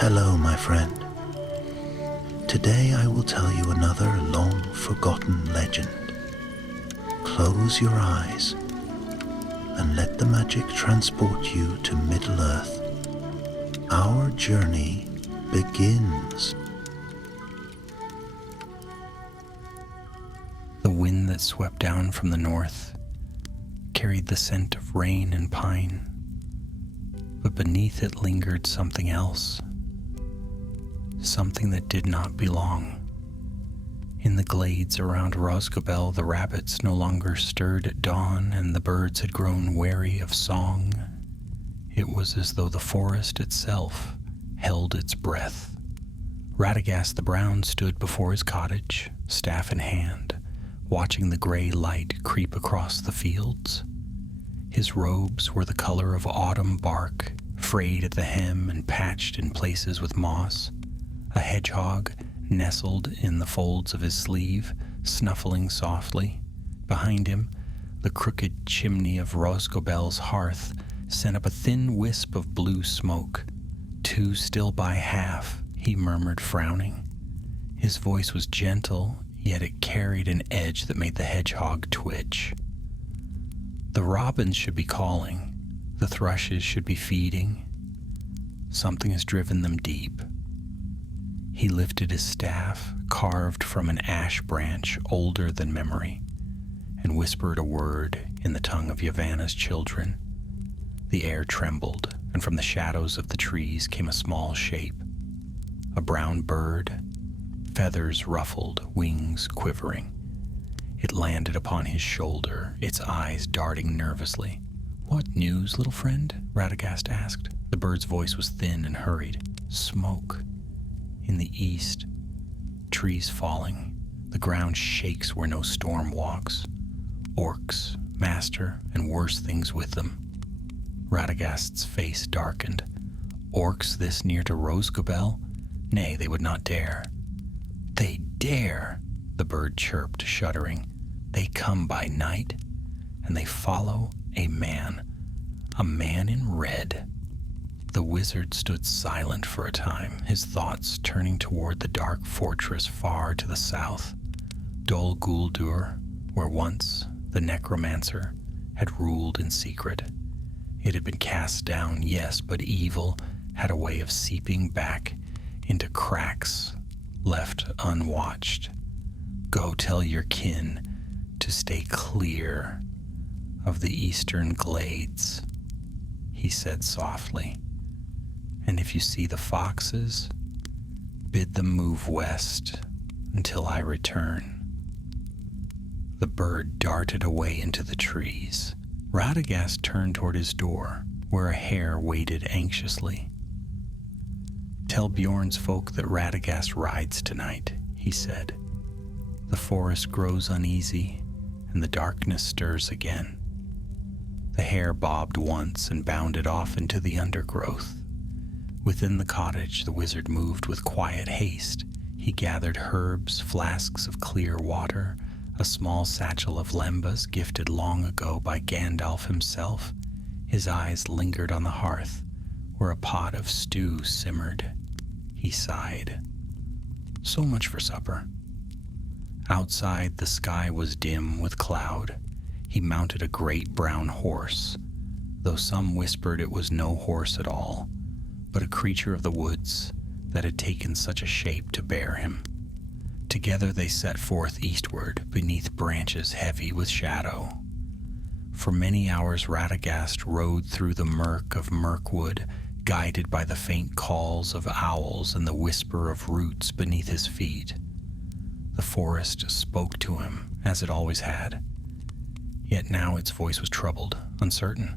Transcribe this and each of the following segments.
Hello, my friend. Today I will tell you another long-forgotten legend. Close your eyes and let the magic transport you to Middle-earth. Our journey begins. The wind that swept down from the north carried the scent of rain and pine, but beneath it lingered something else, something that did not belong. In the glades around Rosgobel, the rabbits no longer stirred at dawn, and the birds had grown wary of song. It was as though the forest itself held its breath. Radagast the Brown stood before his cottage, staff in hand, watching the gray light creep across the fields. His robes were the color of autumn bark, frayed at the hem and patched in places with moss. A hedgehog nestled in the folds of his sleeve, snuffling softly. Behind him, the crooked chimney of Rosgobel's hearth sent up a thin wisp of blue smoke. "Two still by half," he murmured, frowning. His voice was gentle, yet it carried an edge that made the hedgehog twitch. The robins should be calling. The thrushes should be feeding. Something has driven them deep. He lifted his staff, carved from an ash branch older than memory, and whispered a word in the tongue of Yavanna's children. The air trembled, and from the shadows of the trees came a small shape. A brown bird, feathers ruffled, wings quivering. It landed upon his shoulder, its eyes darting nervously. "What news, little friend?" Radagast asked. The bird's voice was thin and hurried. "Smoke. In the east. Trees falling. The ground shakes where no storm walks. Orcs, master, and worse things with them." Radagast's face darkened. "Orcs this near to Rosgobel? Nay, they would not dare." "They dare," the bird chirped, shuddering. "They come by night, and they follow a man in red." The wizard stood silent for a time, his thoughts turning toward the dark fortress far to the south, Dol Guldur, where once the necromancer had ruled in secret. It had been cast down, yes, but evil had a way of seeping back into cracks left unwatched. "Go tell your kin to stay clear of the eastern glades," he said softly. "And if you see the foxes, bid them move west until I return." The bird darted away into the trees. Radagast turned toward his door, where a hare waited anxiously. "Tell Bjorn's folk that Radagast rides tonight," he said. "The forest grows uneasy, and the darkness stirs again." The hare bobbed once and bounded off into the undergrowth. Within the cottage, the wizard moved with quiet haste. He gathered herbs, flasks of clear water, a small satchel of lembas gifted long ago by Gandalf himself. His eyes lingered on the hearth, where a pot of stew simmered. He sighed. "So much for supper." Outside, the sky was dim with cloud. He mounted a great brown horse, though some whispered it was no horse at all, but a creature of the woods that had taken such a shape to bear him. Together they set forth eastward, beneath branches heavy with shadow. For many hours Radagast rode through the murk of Mirkwood, guided by the faint calls of owls and the whisper of roots beneath his feet. The forest spoke to him, as it always had. Yet now its voice was troubled, uncertain.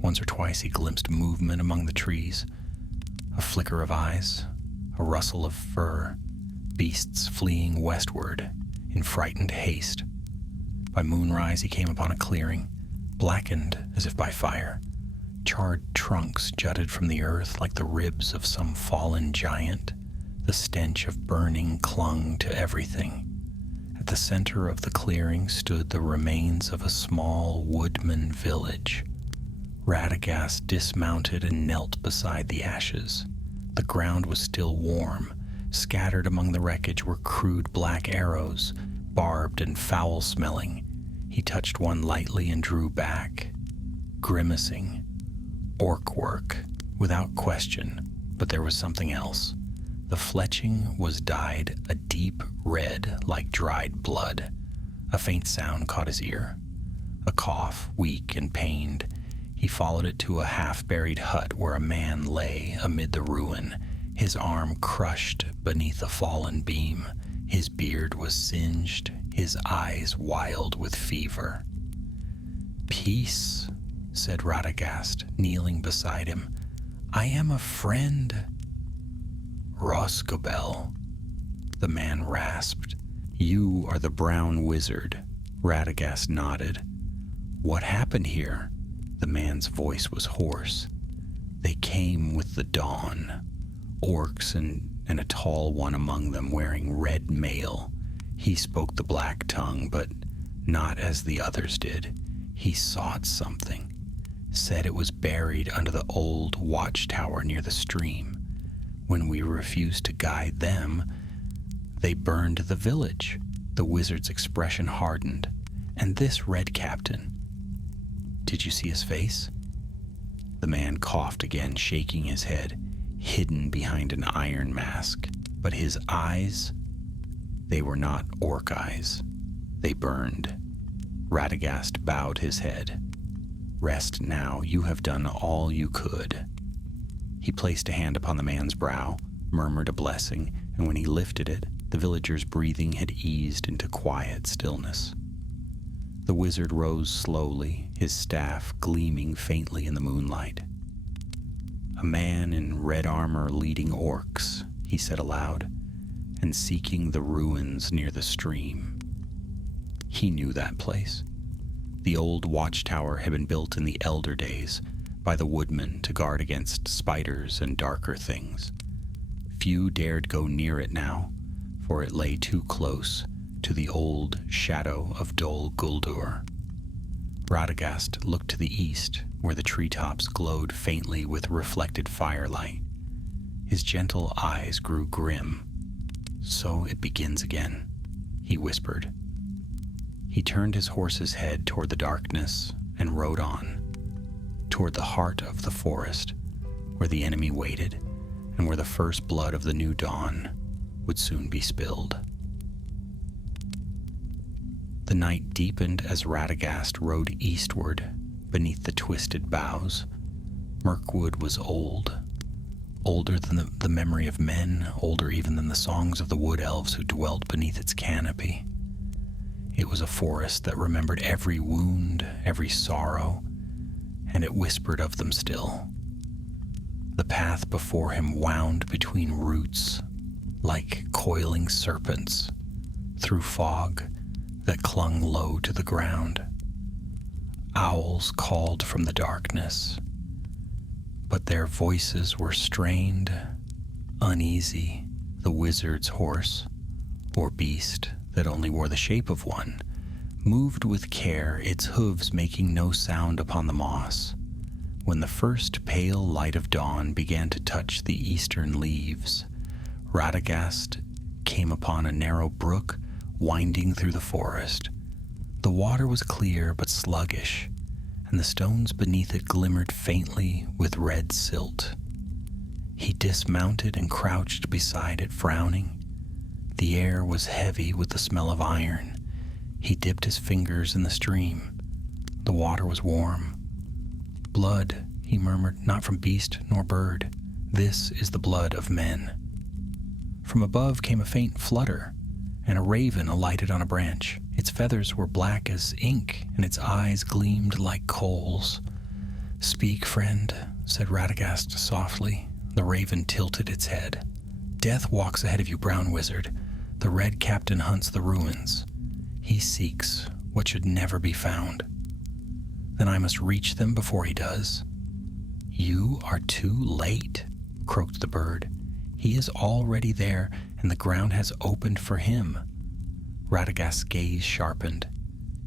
Once or twice he glimpsed movement among the trees, a flicker of eyes, a rustle of fur, beasts fleeing westward in frightened haste. By moonrise he came upon a clearing, blackened as if by fire. Charred trunks jutted from the earth like the ribs of some fallen giant. The stench of burning clung to everything. At the center of the clearing stood the remains of a small woodman village. Radagast dismounted and knelt beside the ashes. The ground was still warm. Scattered among the wreckage were crude black arrows, barbed and foul-smelling. He touched one lightly and drew back, grimacing. Orc work, without question, but there was something else. The fletching was dyed a deep red like dried blood. A faint sound caught his ear. A cough, weak and pained. He followed it to a half-buried hut where a man lay amid the ruin, his arm crushed beneath a fallen beam. His beard was singed, his eyes wild with fever. "Peace," said Radagast, kneeling beside him. "I am a friend." "Rosgobel," the man rasped. "You are the brown wizard." Radagast nodded. "What happened here?" The man's voice was hoarse. "They came with the dawn. Orcs and a tall one among them wearing red mail. He spoke the black tongue, but not as the others did. He sought something. Said it was buried under the old watchtower near the stream. When we refused to guide them, they burned the village." The wizard's expression hardened. "And this red captain, did you see his face?" The man coughed again, shaking his head, hidden behind an iron mask. But his eyes, they were not orc eyes. They burned. Radagast bowed his head. "Rest now. You have done all you could." He placed a hand upon the man's brow, murmured a blessing, and when he lifted it, the villager's breathing had eased into quiet stillness. The wizard rose slowly, his staff gleaming faintly in the moonlight. "A man in red armor leading orcs," he said aloud, "and seeking the ruins near the stream." He knew that place. The old watchtower had been built in the elder days by the woodmen to guard against spiders and darker things. Few dared go near it now, for it lay too close to the old shadow of Dol Guldur. Radagast looked to the east, where the treetops glowed faintly with reflected firelight. His gentle eyes grew grim. "So it begins again," he whispered. He turned his horse's head toward the darkness and rode on, toward the heart of the forest, where the enemy waited, and where the first blood of the new dawn would soon be spilled. The night deepened as Radagast rode eastward beneath the twisted boughs. Mirkwood was old, older than the memory of men, older even than the songs of the wood elves who dwelt beneath its canopy. It was a forest that remembered every wound, every sorrow, and it whispered of them still. The path before him wound between roots like coiling serpents through fog that clung low to the ground. Owls called from the darkness, but their voices were strained, uneasy. The wizard's horse, or beast that only wore the shape of one, moved with care, its hooves making no sound upon the moss. When the first pale light of dawn began to touch the eastern leaves, Radagast came upon a narrow brook winding through the forest. The water was clear but sluggish, and the stones beneath it glimmered faintly with red silt. He dismounted and crouched beside it, frowning. The air was heavy with the smell of iron. He dipped his fingers in the stream. The water was warm. "Blood," he murmured, "not from beast nor bird. This is the blood of men." From above came a faint flutter, and a raven alighted on a branch. Its feathers were black as ink, and its eyes gleamed like coals. "Speak, friend," said Radagast softly. The raven tilted its head. "Death walks ahead of you, brown wizard. The red captain hunts the ruins. He seeks what should never be found. Then I must reach them before he does." "You are too late," croaked the bird. "He is already there, and the ground has opened for him." Radagast's gaze sharpened.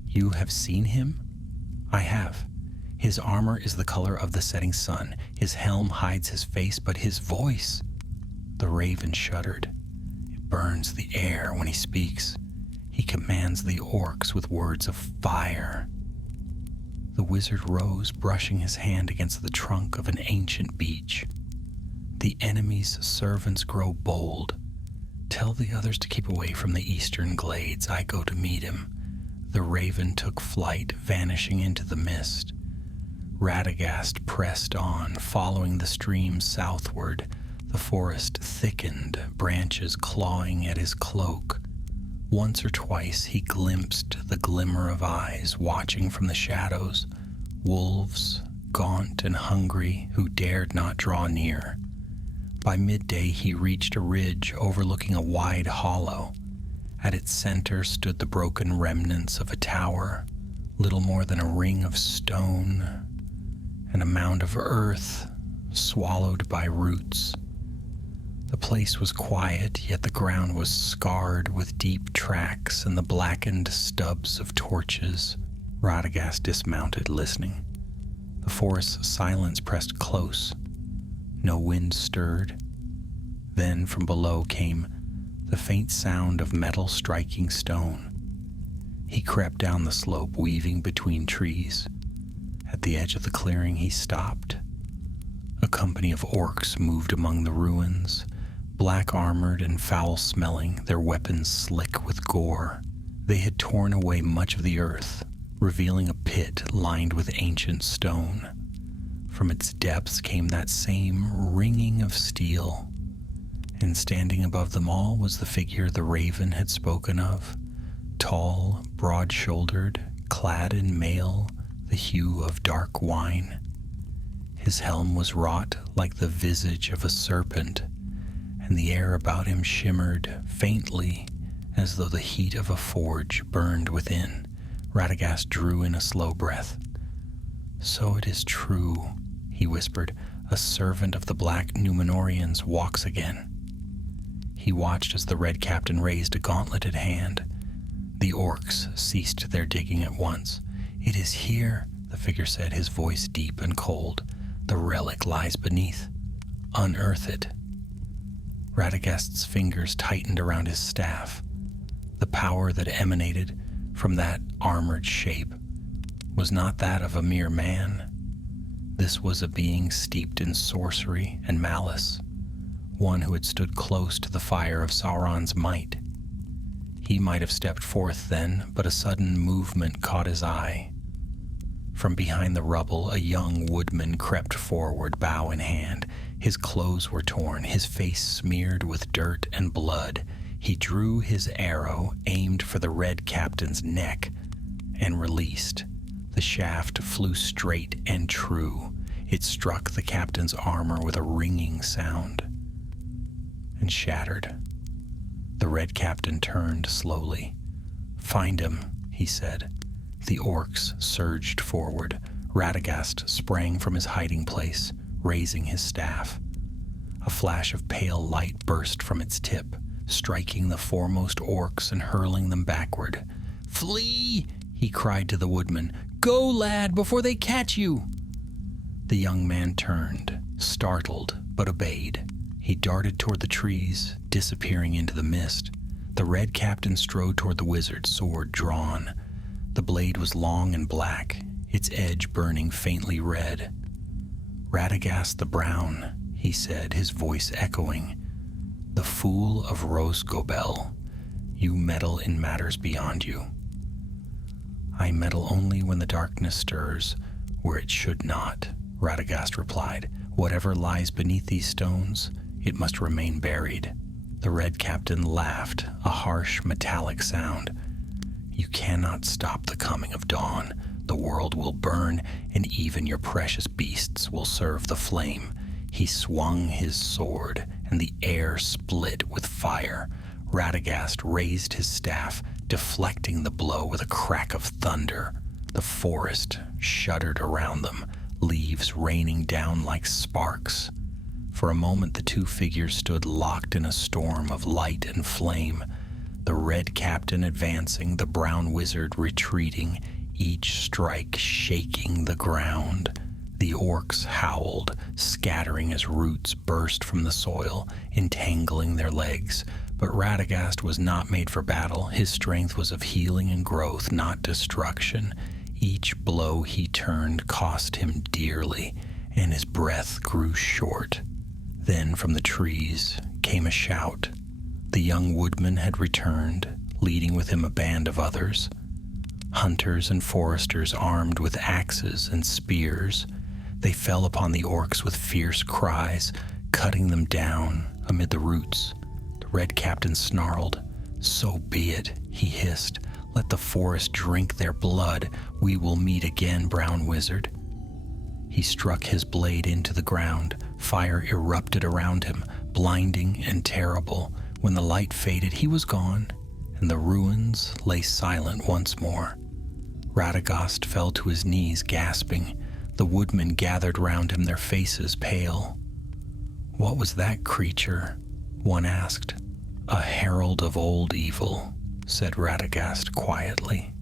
"You have seen him?" "I have. His armor is the color of the setting sun. His helm hides his face, but his voice, The raven shuddered. It burns the air when he speaks. He commands the orcs with words of fire. The wizard rose, brushing his hand against the trunk of an ancient beech. The enemy's servants grow bold. Tell the others to keep away from the eastern glades. I go to meet him. The raven took flight, vanishing into the mist. Radagast pressed on, following the stream southward. The forest thickened, branches clawing at his cloak. Once or twice he glimpsed the glimmer of eyes watching from the shadows, wolves, gaunt and hungry, who dared not draw near. By midday he reached a ridge overlooking a wide hollow. At its center stood the broken remnants of a tower, little more than a ring of stone, and a mound of earth swallowed by roots. The place was quiet, yet the ground was scarred with deep tracks and the blackened stubs of torches. Radagast dismounted, listening. The forest's silence pressed close. No wind stirred. Then from below came the faint sound of metal striking stone. He crept down the slope, weaving between trees. At the edge of the clearing, he stopped. A company of orcs moved among the ruins, black-armored and foul-smelling, their weapons slick with gore. They had torn away much of the earth, revealing a pit lined with ancient stone. From its depths came that same ringing of steel, and standing above them all was the figure the raven had spoken of, tall, broad-shouldered, clad in mail, the hue of dark wine. His helm was wrought like the visage of a serpent, and the air about him shimmered faintly as though the heat of a forge burned within. Radagast drew in a slow breath. "So it is true," he whispered. "A servant of the Black Númenóreans walks again." He watched as the Red Captain raised a gauntleted hand. The orcs ceased their digging at once. "It is here," the figure said, his voice deep and cold. "The relic lies beneath. Unearth it." Radagast's fingers tightened around his staff. The power that emanated from that armored shape was not that of a mere man. This was a being steeped in sorcery and malice, one who had stood close to the fire of Sauron's might. He might have stepped forth then, but a sudden movement caught his eye. From behind the rubble, a young woodman crept forward, bow in hand. His clothes were torn, his face smeared with dirt and blood. He drew his arrow, aimed for the Red Captain's neck, and released. The shaft flew straight and true. It struck the captain's armor with a ringing sound and shattered. The Red Captain turned slowly. "Find him," he said. The orcs surged forward. Radagast sprang from his hiding place, raising his staff. A flash of pale light burst from its tip, striking the foremost orcs and hurling them backward. "Flee!" he cried to the woodman. "Go, lad, before they catch you!" The young man turned, startled, but obeyed. He darted toward the trees, disappearing into the mist. The Red Captain strode toward the wizard, sword drawn. The blade was long and black, its edge burning faintly red. "Radagast the Brown," he said, his voice echoing. "The fool of Rosgobel, you meddle in matters beyond you." "I meddle only when the darkness stirs where it should not," Radagast replied. "Whatever lies beneath these stones, it must remain buried." The Red Captain laughed, a harsh, metallic sound. "You cannot stop the coming of dawn. The world will burn, and even your precious beasts will serve the flame." He swung his sword, and the air split with fire. Radagast raised his staff, deflecting the blow with a crack of thunder. The forest shuddered around them, leaves raining down like sparks. For a moment the two figures stood locked in a storm of light and flame, the Red Captain advancing, the Brown Wizard retreating, each strike shaking the ground. The orcs howled, scattering as roots burst from the soil, entangling their legs. But Radagast was not made for battle. His strength was of healing and growth, not destruction. Each blow he turned cost him dearly, and his breath grew short. Then from the trees came a shout. The young woodman had returned, leading with him a band of others. Hunters and foresters armed with axes and spears. They fell upon the orcs with fierce cries, cutting them down amid the roots. The Red Captain snarled. "So be it," he hissed. "Let the forest drink their blood. We will meet again, Brown Wizard." He struck his blade into the ground. Fire erupted around him, blinding and terrible. When the light faded, he was gone, and the ruins lay silent once more. Radagast fell to his knees, gasping. The woodmen gathered round him, their faces pale. "What was that creature?" one asked. "A herald of old evil," said Radagast quietly.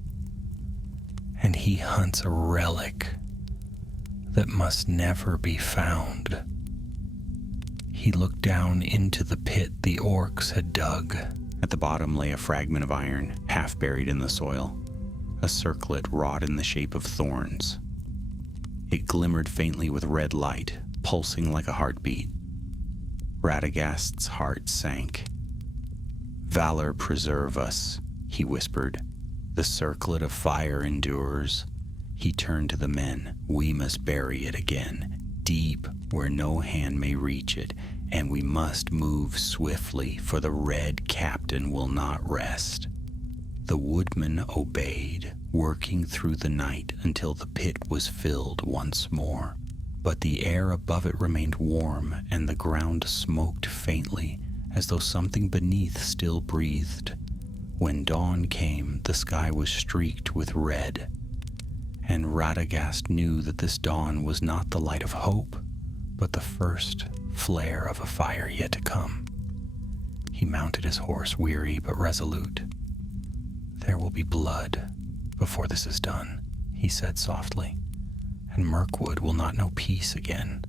"And he hunts a relic that must never be found." He looked down into the pit the orcs had dug. At the bottom lay a fragment of iron, half buried in the soil, a circlet wrought in the shape of thorns. It glimmered faintly with red light, pulsing like a heartbeat. Radagast's heart sank. "Valor preserve us," he whispered. "The circlet of fire endures." He turned to the men. "We must bury it again, deep where no hand may reach it, and we must move swiftly, for the Red Captain will not rest." The woodman obeyed, working through the night until the pit was filled once more. But the air above it remained warm, and the ground smoked faintly, as though something beneath still breathed. When dawn came, the sky was streaked with red, and Radagast knew that this dawn was not the light of hope, but the first flare of a fire yet to come. He mounted his horse, weary but resolute. "There will be blood before this is done," he said softly, "and Mirkwood will not know peace again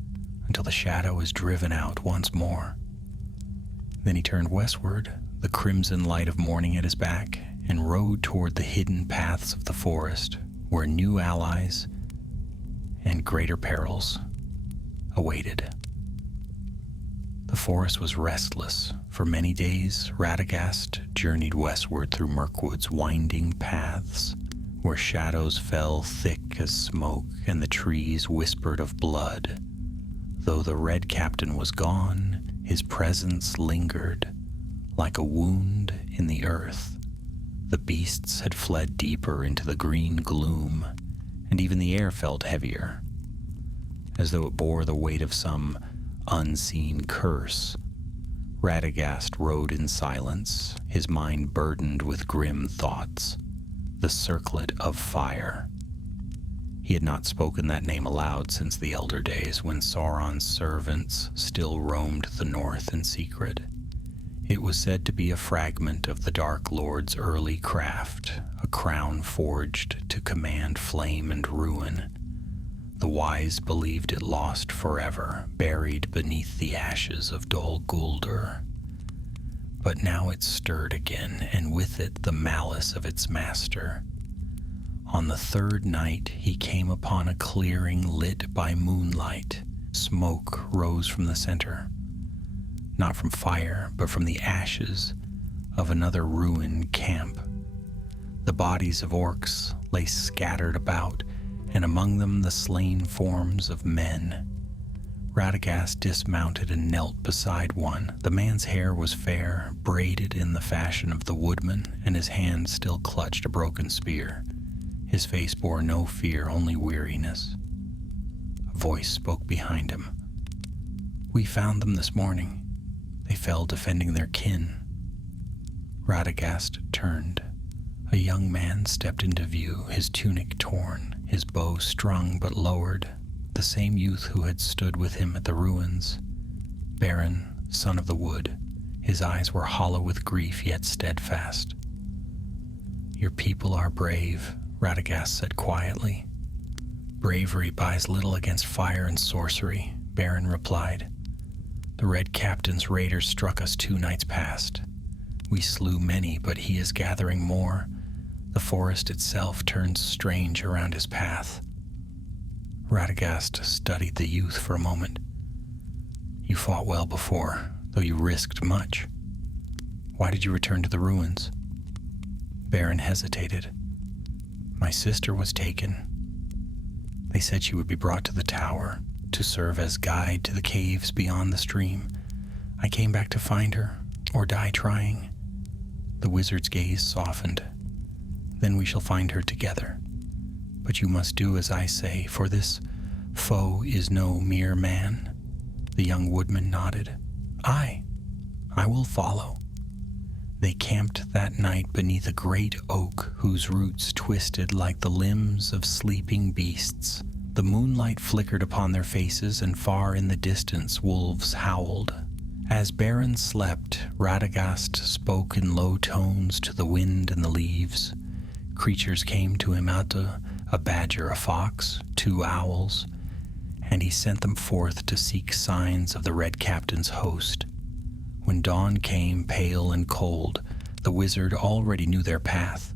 until the shadow is driven out once more." Then he turned westward, the crimson light of morning at his back, and rode toward the hidden paths of the forest, where new allies and greater perils awaited. The forest was restless. For many days, Radagast journeyed westward through Mirkwood's winding paths, where shadows fell thick as smoke and the trees whispered of blood. Though the Red Captain was gone, his presence lingered, like a wound in the earth. The beasts had fled deeper into the green gloom, and even the air felt heavier, as though it bore the weight of some unseen curse. Radagast rode in silence, his mind burdened with grim thoughts. The circlet of fire. He had not spoken that name aloud since the elder days, when Sauron's servants still roamed the north in secret. It was said to be a fragment of the Dark Lord's early craft, a crown forged to command flame and ruin. The wise believed it lost forever, buried beneath the ashes of Dol Guldur. But now it stirred again, and with it the malice of its master. On the third night he came upon a clearing lit by moonlight. Smoke rose from the center, not from fire, but from the ashes of another ruined camp. The bodies of orcs lay scattered about, and among them the slain forms of men. Radagast dismounted and knelt beside one. The man's hair was fair, braided in the fashion of the woodman, and his hand still clutched a broken spear. His face bore no fear, only weariness. A voice spoke behind him. "We found them this morning. They fell defending their kin." Radagast turned. A young man stepped into view, his tunic torn, his bow strung but lowered, the same youth who had stood with him at the ruins. Baron, son of the wood, his eyes were hollow with grief yet steadfast. "Your people are brave," Radagast said quietly. Bravery buys little against fire and sorcery, Beren replied. The Red Captain's raiders struck us 2 nights past. We slew many, but he is gathering more. The forest itself turns strange around his path. Radagast studied the youth for a moment. You fought well before, though you risked much. Why did you return to the ruins? Beren hesitated. My sister was taken. They said she would be brought to the tower to serve as guide to the caves beyond the stream. I came back to find her, or die trying. The wizard's gaze softened. Then we shall find her together. But you must do as I say, for this foe is no mere man. The young woodman nodded. I will follow. They camped that night beneath a great oak whose roots twisted like the limbs of sleeping beasts. The moonlight flickered upon their faces, and far in the distance wolves howled. As Beren slept, Radagast spoke in low tones to the wind and the leaves. Creatures came to him out of a badger, a fox, 2 owls, and he sent them forth to seek signs of the Red Captain's host. When dawn came, pale and cold, the wizard already knew their path.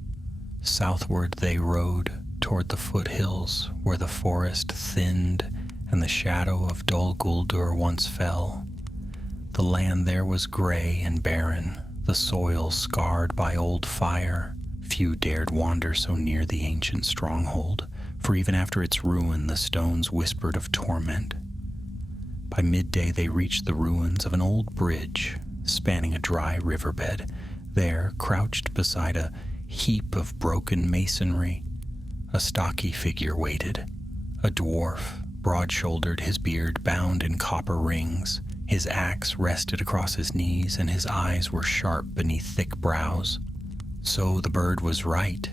Southward they rode, toward the foothills, where the forest thinned and the shadow of Dol Guldur once fell. The land there was gray and barren, the soil scarred by old fire. Few dared wander so near the ancient stronghold, for even after its ruin the stones whispered of torment. By midday they reached the ruins of an old bridge spanning a dry riverbed. There, crouched beside a heap of broken masonry, a stocky figure waited. A dwarf, broad-shouldered, his beard bound in copper rings. His axe rested across his knees, and his eyes were sharp beneath thick brows. So the bird was right,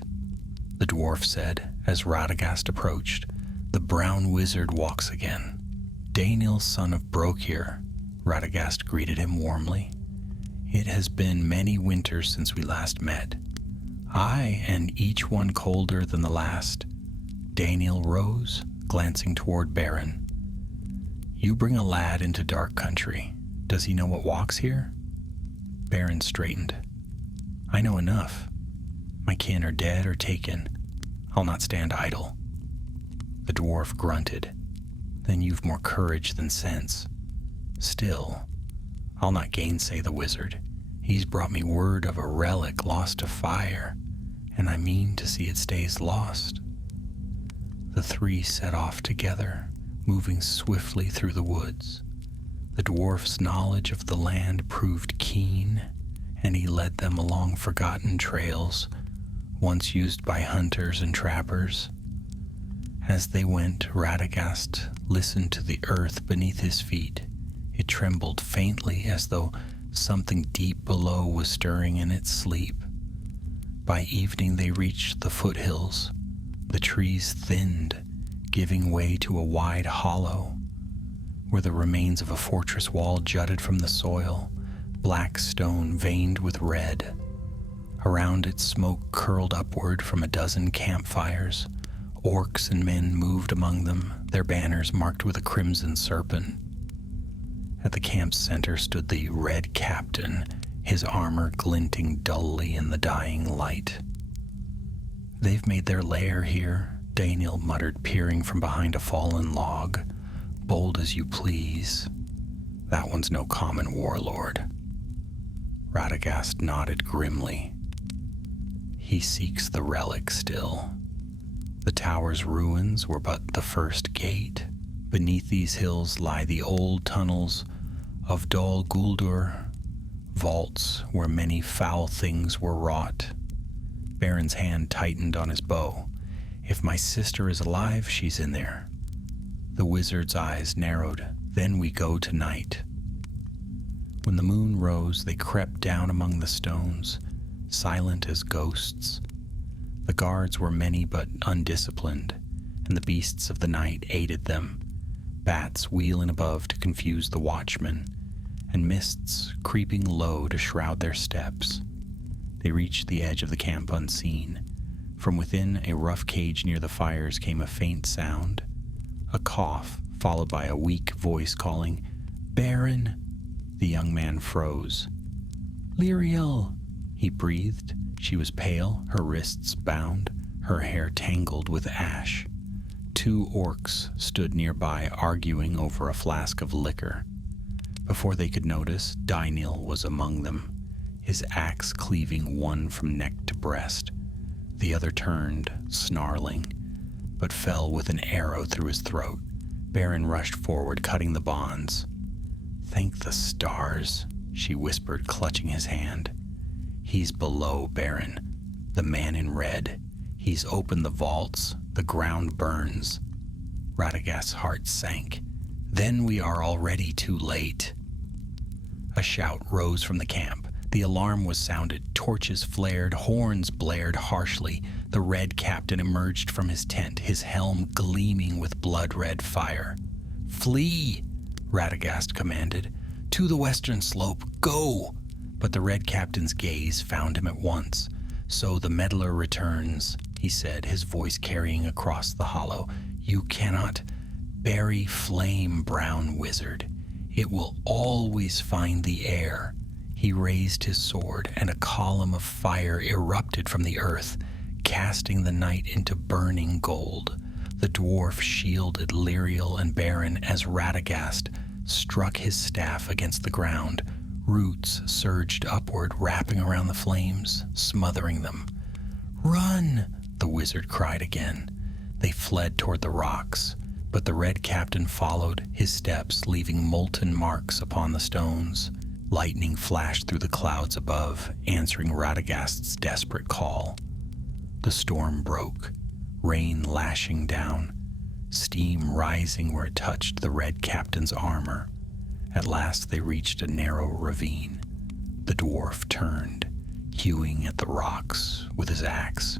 the dwarf said as Radagast approached. The brown wizard walks again. Daenil, son of Brokir, Radagast greeted him warmly. It has been many winters since we last met. Aye, and each one colder than the last. Daenil rose, glancing toward Beren. You bring a lad into dark country. Does he know what walks here? Beren straightened. I know enough. My kin are dead or taken. I'll not stand idle. The dwarf grunted. Then you've more courage than sense. Still, I'll not gainsay the wizard. He's brought me word of a relic lost to fire, and I mean to see it stays lost. The 3 set off together, moving swiftly through the woods. The dwarf's knowledge of the land proved keen, and he led them along forgotten trails, once used by hunters and trappers. As they went, Radagast listened to the earth beneath his feet. It trembled faintly, as though something deep below was stirring in its sleep. By evening they reached the foothills. The trees thinned, giving way to a wide hollow, where the remains of a fortress wall jutted from the soil, black stone veined with red. Around it, smoke curled upward from a dozen campfires. Orcs and men moved among them, their banners marked with a crimson serpent. At the camp's center stood the Red Captain, his armor glinting dully in the dying light. They've made their lair here, Daenil muttered, peering from behind a fallen log. Bold as you please. That one's no common warlord. Radagast nodded grimly. He seeks the relic still. The tower's ruins were but the first gate. Beneath these hills lie the old tunnels of Dol Guldur, vaults where many foul things were wrought. Beren's hand tightened on his bow. If my sister is alive, she's in there. The wizard's eyes narrowed. Then we go tonight. When the moon rose, they crept down among the stones, silent as ghosts. The guards were many but undisciplined, and the beasts of the night aided them, bats wheeling above to confuse the watchmen, and mists creeping low to shroud their steps. They reached the edge of the camp unseen. From within a rough cage near the fires came a faint sound, a cough, followed by a weak voice calling, "Baron!" The young man froze. "Liriel!" he breathed. She was pale, her wrists bound, her hair tangled with ash. 2 orcs stood nearby, arguing over a flask of liquor. Before they could notice, Dynil was among them, his axe cleaving one from neck to breast. The other turned, snarling, but fell with an arrow through his throat. Baron rushed forward, cutting the bonds. "Thank the stars," she whispered, clutching his hand. "He's below, Baron. The man in red. He's opened the vaults. The ground burns." Radagast's heart sank. "Then we are already too late." A shout rose from the camp. The alarm was sounded. Torches flared, horns blared harshly. The Red Captain emerged from his tent, his helm gleaming with blood-red fire. "Flee!" Radagast commanded. "To the western slope, go!" But the Red Captain's gaze found him at once. "So the meddler returns," he said, his voice carrying across the hollow. "You cannot bury flame, brown wizard. It will always find the air." He raised his sword, and a column of fire erupted from the earth, casting the night into burning gold. The dwarf shielded Liriel and Baron as Radagast struck his staff against the ground. Roots surged upward, wrapping around the flames, smothering them. "Run!" the wizard cried again. They fled toward the rocks, but the Red Captain followed, his steps leaving molten marks upon the stones. Lightning flashed through the clouds above, answering Radagast's desperate call. The storm broke, rain lashing down, steam rising where it touched the Red Captain's armor. At last they reached a narrow ravine. The dwarf turned, hewing at the rocks with his axe.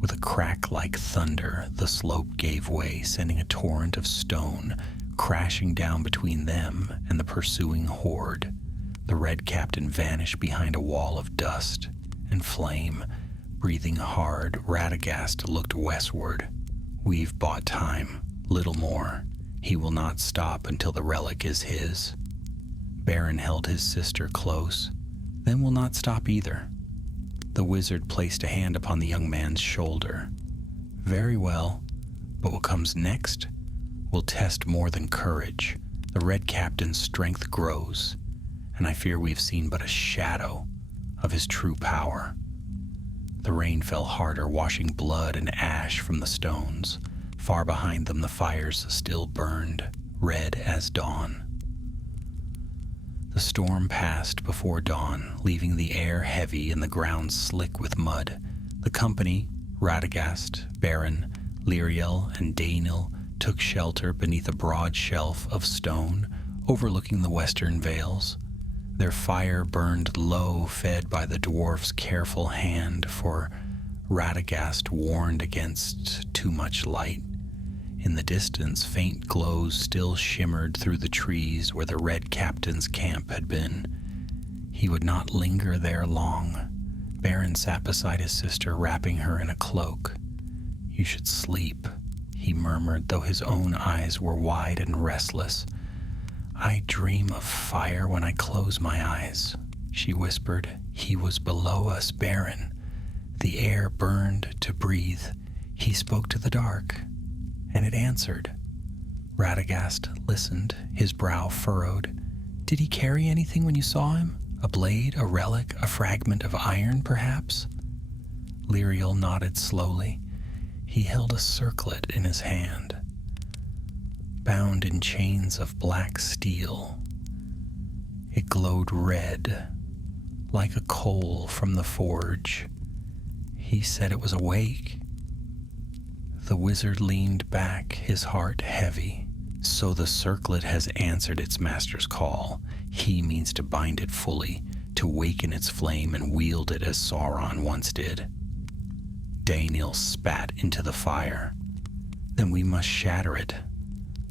With a crack like thunder, the slope gave way, sending a torrent of stone crashing down between them and the pursuing horde. The Red Captain vanished behind a wall of dust and flame. Breathing hard, Radagast looked westward. "We've bought time, little more. He will not stop until the relic is his." Baron held his sister close, then will not stop either. The wizard placed a hand upon the young man's shoulder. "Very well, but what comes next will test more than courage. The Red Captain's strength grows, and I fear we've seen but a shadow of his true power." The rain fell harder, washing blood and ash from the stones. Far behind them, the fires still burned, red as dawn. The storm passed before dawn, leaving the air heavy and the ground slick with mud. The company, Radagast, Baron, Liriel, and Daniel, took shelter beneath a broad shelf of stone overlooking the western vales. Their fire burned low, fed by the dwarf's careful hand, for Radagast warned against too much light. In the distance, faint glows still shimmered through the trees where the Red Captain's camp had been. He would not linger there long. Baron sat beside his sister, wrapping her in a cloak. "You should sleep," he murmured, though his own eyes were wide and restless. "I dream of fire when I close my eyes," she whispered. "He was below us, Baron. The air burned to breathe. He spoke to the dark, and it answered." Radagast listened, his brow furrowed. "Did he carry anything when you saw him? A blade, a relic, a fragment of iron, perhaps?" Liriel nodded slowly. He held a circlet in his hand, bound in chains of black steel. It glowed red, like a coal from the forge. He said it was awake. The wizard leaned back, his heart heavy. "So the circlet has answered its master's call. He means to bind it fully, to waken its flame and wield it as Sauron once did." Daniel spat into the fire. "Then we must shatter it.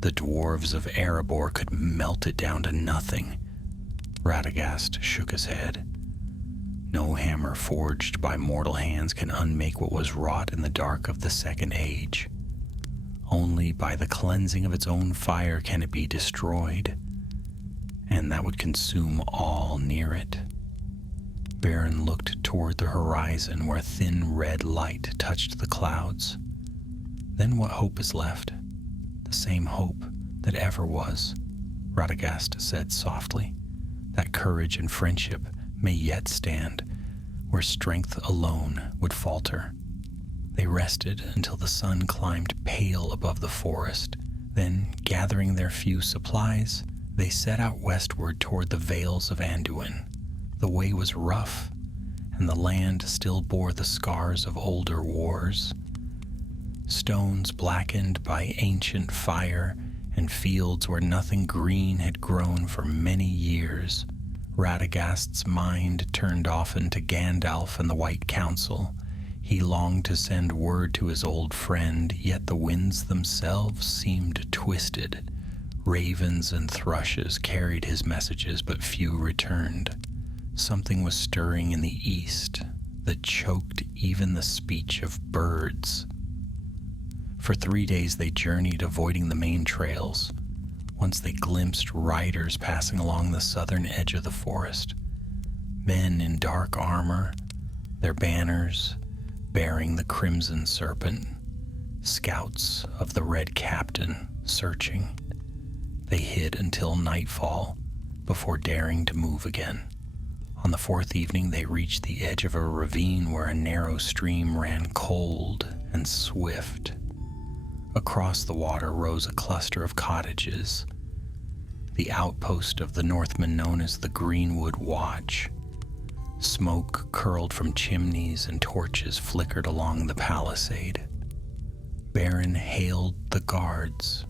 The dwarves of Erebor could melt it down to nothing." Radagast shook his head. No hammer forged by mortal hands can unmake what was wrought in the dark of the Second Age. Only by the cleansing of its own fire can it be destroyed, and that would consume all near it. Beren looked toward the horizon where thin red light touched the clouds. Then what hope is left? The same hope that ever was, Radagast said softly. That courage and friendship may yet stand where strength alone would falter. They rested until the sun climbed pale above the forest. Then, gathering their few supplies, they set out westward toward the vales of Anduin. The way was rough, and the land still bore the scars of older wars. Stones blackened by ancient fire and fields where nothing green had grown for many years. Radagast's mind turned often to Gandalf and the White Council. He longed to send word to his old friend, yet the winds themselves seemed twisted. Ravens and thrushes carried his messages, but few returned. Something was stirring in the east that choked even the speech of birds. For 3 days they journeyed, avoiding the main trails. Once they glimpsed riders passing along the southern edge of the forest. Men in dark armor, their banners bearing the crimson serpent. Scouts of the Red Captain searching. They hid until nightfall before daring to move again. On the 4th evening they reached the edge of a ravine where a narrow stream ran cold and swift. Across the water rose a cluster of cottages, the outpost of the Northmen known as the Greenwood Watch. Smoke curled from chimneys and torches flickered along the palisade. Beren hailed the guards,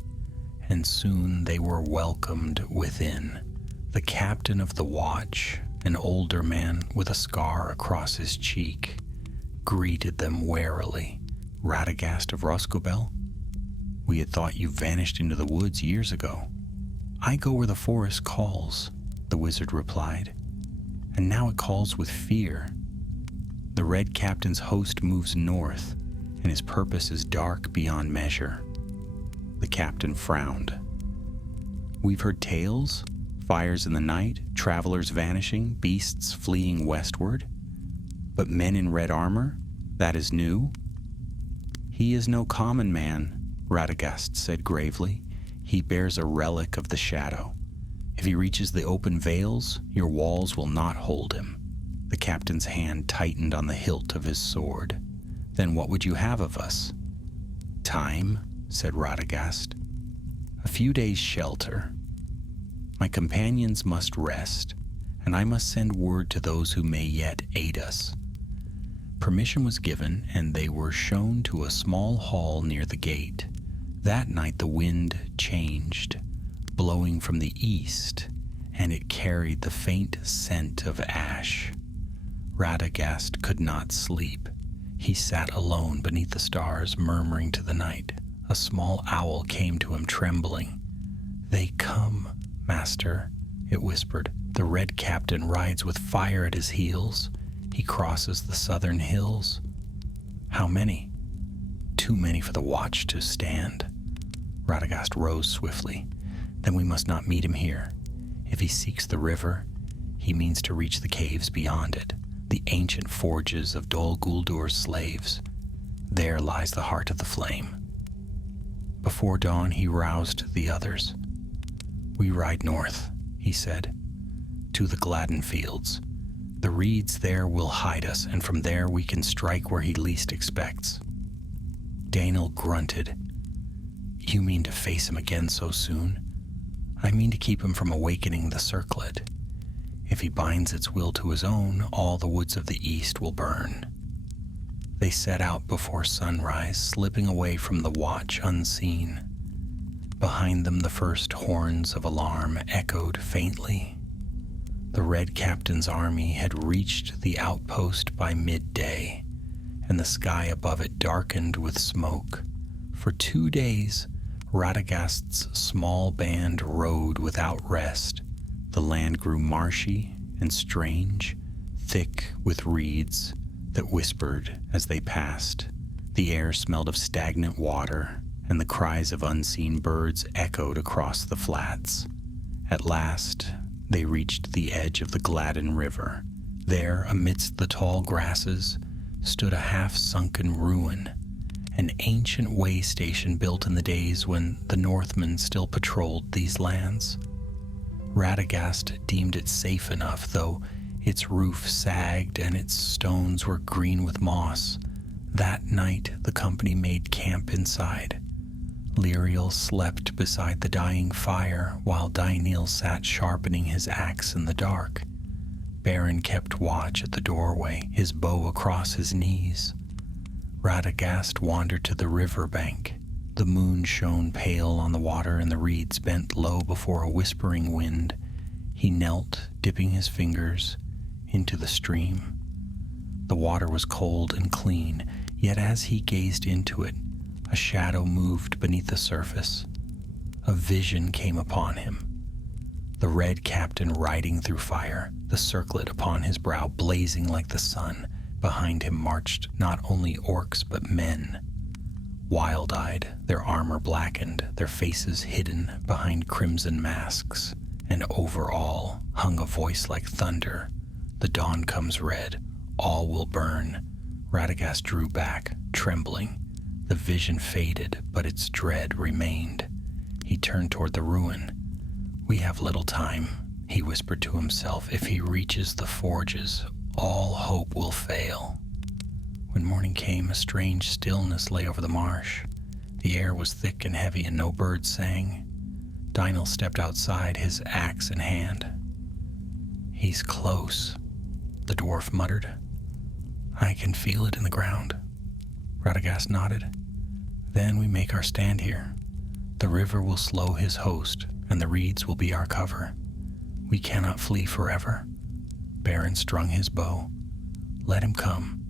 and soon they were welcomed within. The captain of the watch, an older man with a scar across his cheek, greeted them warily. Radagast of Rosgobel? We had thought you vanished into the woods years ago. I go where the forest calls, the wizard replied, and now it calls with fear. The Red Captain's host moves north, and his purpose is dark beyond measure. The captain frowned. We've heard tales, fires in the night, travelers vanishing, beasts fleeing westward. But men in red armor? That is new? He is no common man, Radagast said gravely. He bears a relic of the shadow. If he reaches the open vales, your walls will not hold him. The captain's hand tightened on the hilt of his sword. Then what would you have of us? Time, said Radagast. A few days' shelter. My companions must rest, and I must send word to those who may yet aid us. Permission was given, and they were shown to a small hall near the gate. That night the wind changed, blowing from the east, and it carried the faint scent of ash. Radagast could not sleep. He sat alone beneath the stars, murmuring to the night. A small owl came to him, trembling. They come, master, it whispered. The Red Captain rides with fire at his heels. He crosses the southern hills. How many? Too many for the watch to stand. Radagast rose swiftly. Then we must not meet him here. If he seeks the river, he means to reach the caves beyond it, the ancient forges of Dol Guldur's slaves. There lies the heart of the flame. Before dawn, he roused the others. We ride north, he said, to the Gladden fields. The reeds there will hide us, and from there we can strike where he least expects. Daenel grunted. You mean to face him again so soon? I mean to keep him from awakening the circlet. If he binds its will to his own, all the woods of the east will burn. They set out before sunrise, slipping away from the watch unseen. Behind them the first horns of alarm echoed faintly. The Red Captain's army had reached the outpost by midday, and the sky above it darkened with smoke. For 2 days, Radagast's small band rode without rest. The land grew marshy and strange, thick with reeds that whispered as they passed. The air smelled of stagnant water, and the cries of unseen birds echoed across the flats. At last, they reached the edge of the Gladden River. There, amidst the tall grasses, stood a half-sunken ruin, an ancient way station built in the days when the Northmen still patrolled these lands. Radagast deemed it safe enough, though its roof sagged and its stones were green with moss. That night, the company made camp inside. Liriel slept beside the dying fire, while Dainil sat sharpening his axe in the dark. Beren kept watch at the doorway, his bow across his knees. Radagast wandered to the river bank. The moon shone pale on the water, and the reeds bent low before a whispering wind. He knelt, dipping his fingers into the stream. The water was cold and clean, yet as he gazed into it, a shadow moved beneath the surface. A vision came upon him. The Red Captain riding through fire, the circlet upon his brow blazing like the sun. Behind him marched not only orcs but men. Wild-eyed, their armor blackened, their faces hidden behind crimson masks, and over all hung a voice like thunder. The dawn comes red, all will burn. Radagast drew back, trembling. The vision faded, but its dread remained. He turned toward the ruin. "We have little time," he whispered to himself. "If he reaches the forges, all hope will fail." When morning came, a strange stillness lay over the marsh. The air was thick and heavy, and no birds sang. Dainil stepped outside, his axe in hand. "He's close," the dwarf muttered. "I can feel it in the ground." Radagast nodded. "Then we make our stand here. The river will slow his host, and the reeds will be our cover. We cannot flee forever." Beren strung his bow. "Let him come.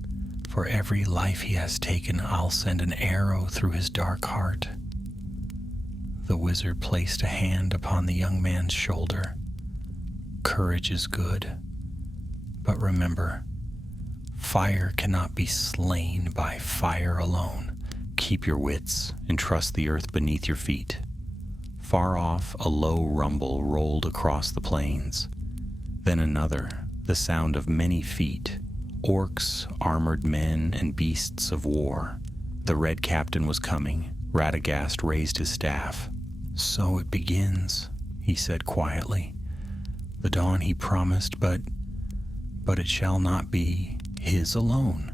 For every life he has taken, I'll send an arrow through his dark heart." The wizard placed a hand upon the young man's shoulder. "Courage is good. But remember, fire cannot be slain by fire alone. Keep your wits and trust the earth beneath your feet." Far off, a low rumble rolled across the plains. Then another, the sound of many feet. Orcs, armored men, and beasts of war. The Red Captain was coming. Radagast raised his staff. "So it begins," he said quietly. "The dawn he promised, but it shall not be his alone."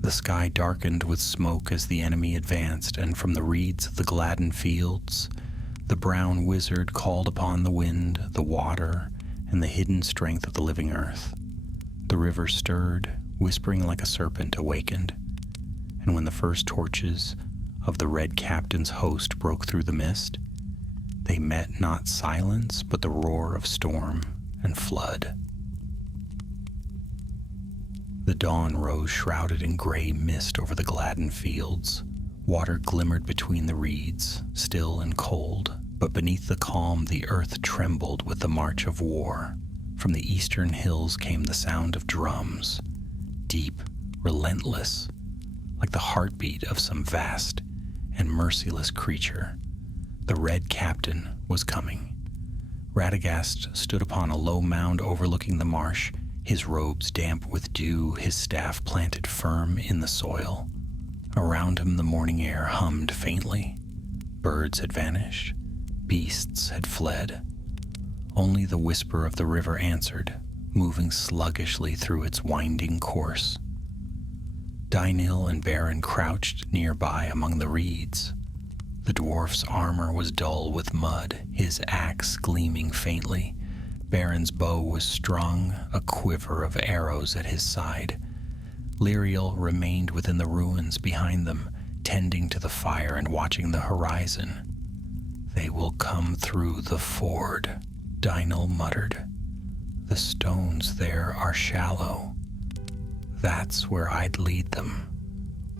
The sky darkened with smoke as the enemy advanced, and from the reeds of the Gladden fields, the brown wizard called upon the wind, the water, and the hidden strength of the living earth. The river stirred, whispering like a serpent awakened, and when the first torches of the Red Captain's host broke through the mist, they met not silence but the roar of storm and flood. The dawn rose shrouded in gray mist over the Gladden fields. Water glimmered between the reeds, still and cold, but beneath the calm the earth trembled with the march of war. From the eastern hills came the sound of drums, deep, relentless, like the heartbeat of some vast and merciless creature. The Red Captain was coming. Radagast stood upon a low mound overlooking the marsh, his robes damp with dew, his staff planted firm in the soil. Around him the morning air hummed faintly. Birds had vanished, beasts had fled. Only the whisper of the river answered, moving sluggishly through its winding course. Dainil and Beren crouched nearby among the reeds. The dwarf's armor was dull with mud, his axe gleaming faintly. Beren's bow was strung, a quiver of arrows at his side. Liriel remained within the ruins behind them, tending to the fire and watching the horizon. "They will come through the ford," Dainil muttered. "The stones there are shallow. That's where I'd lead them,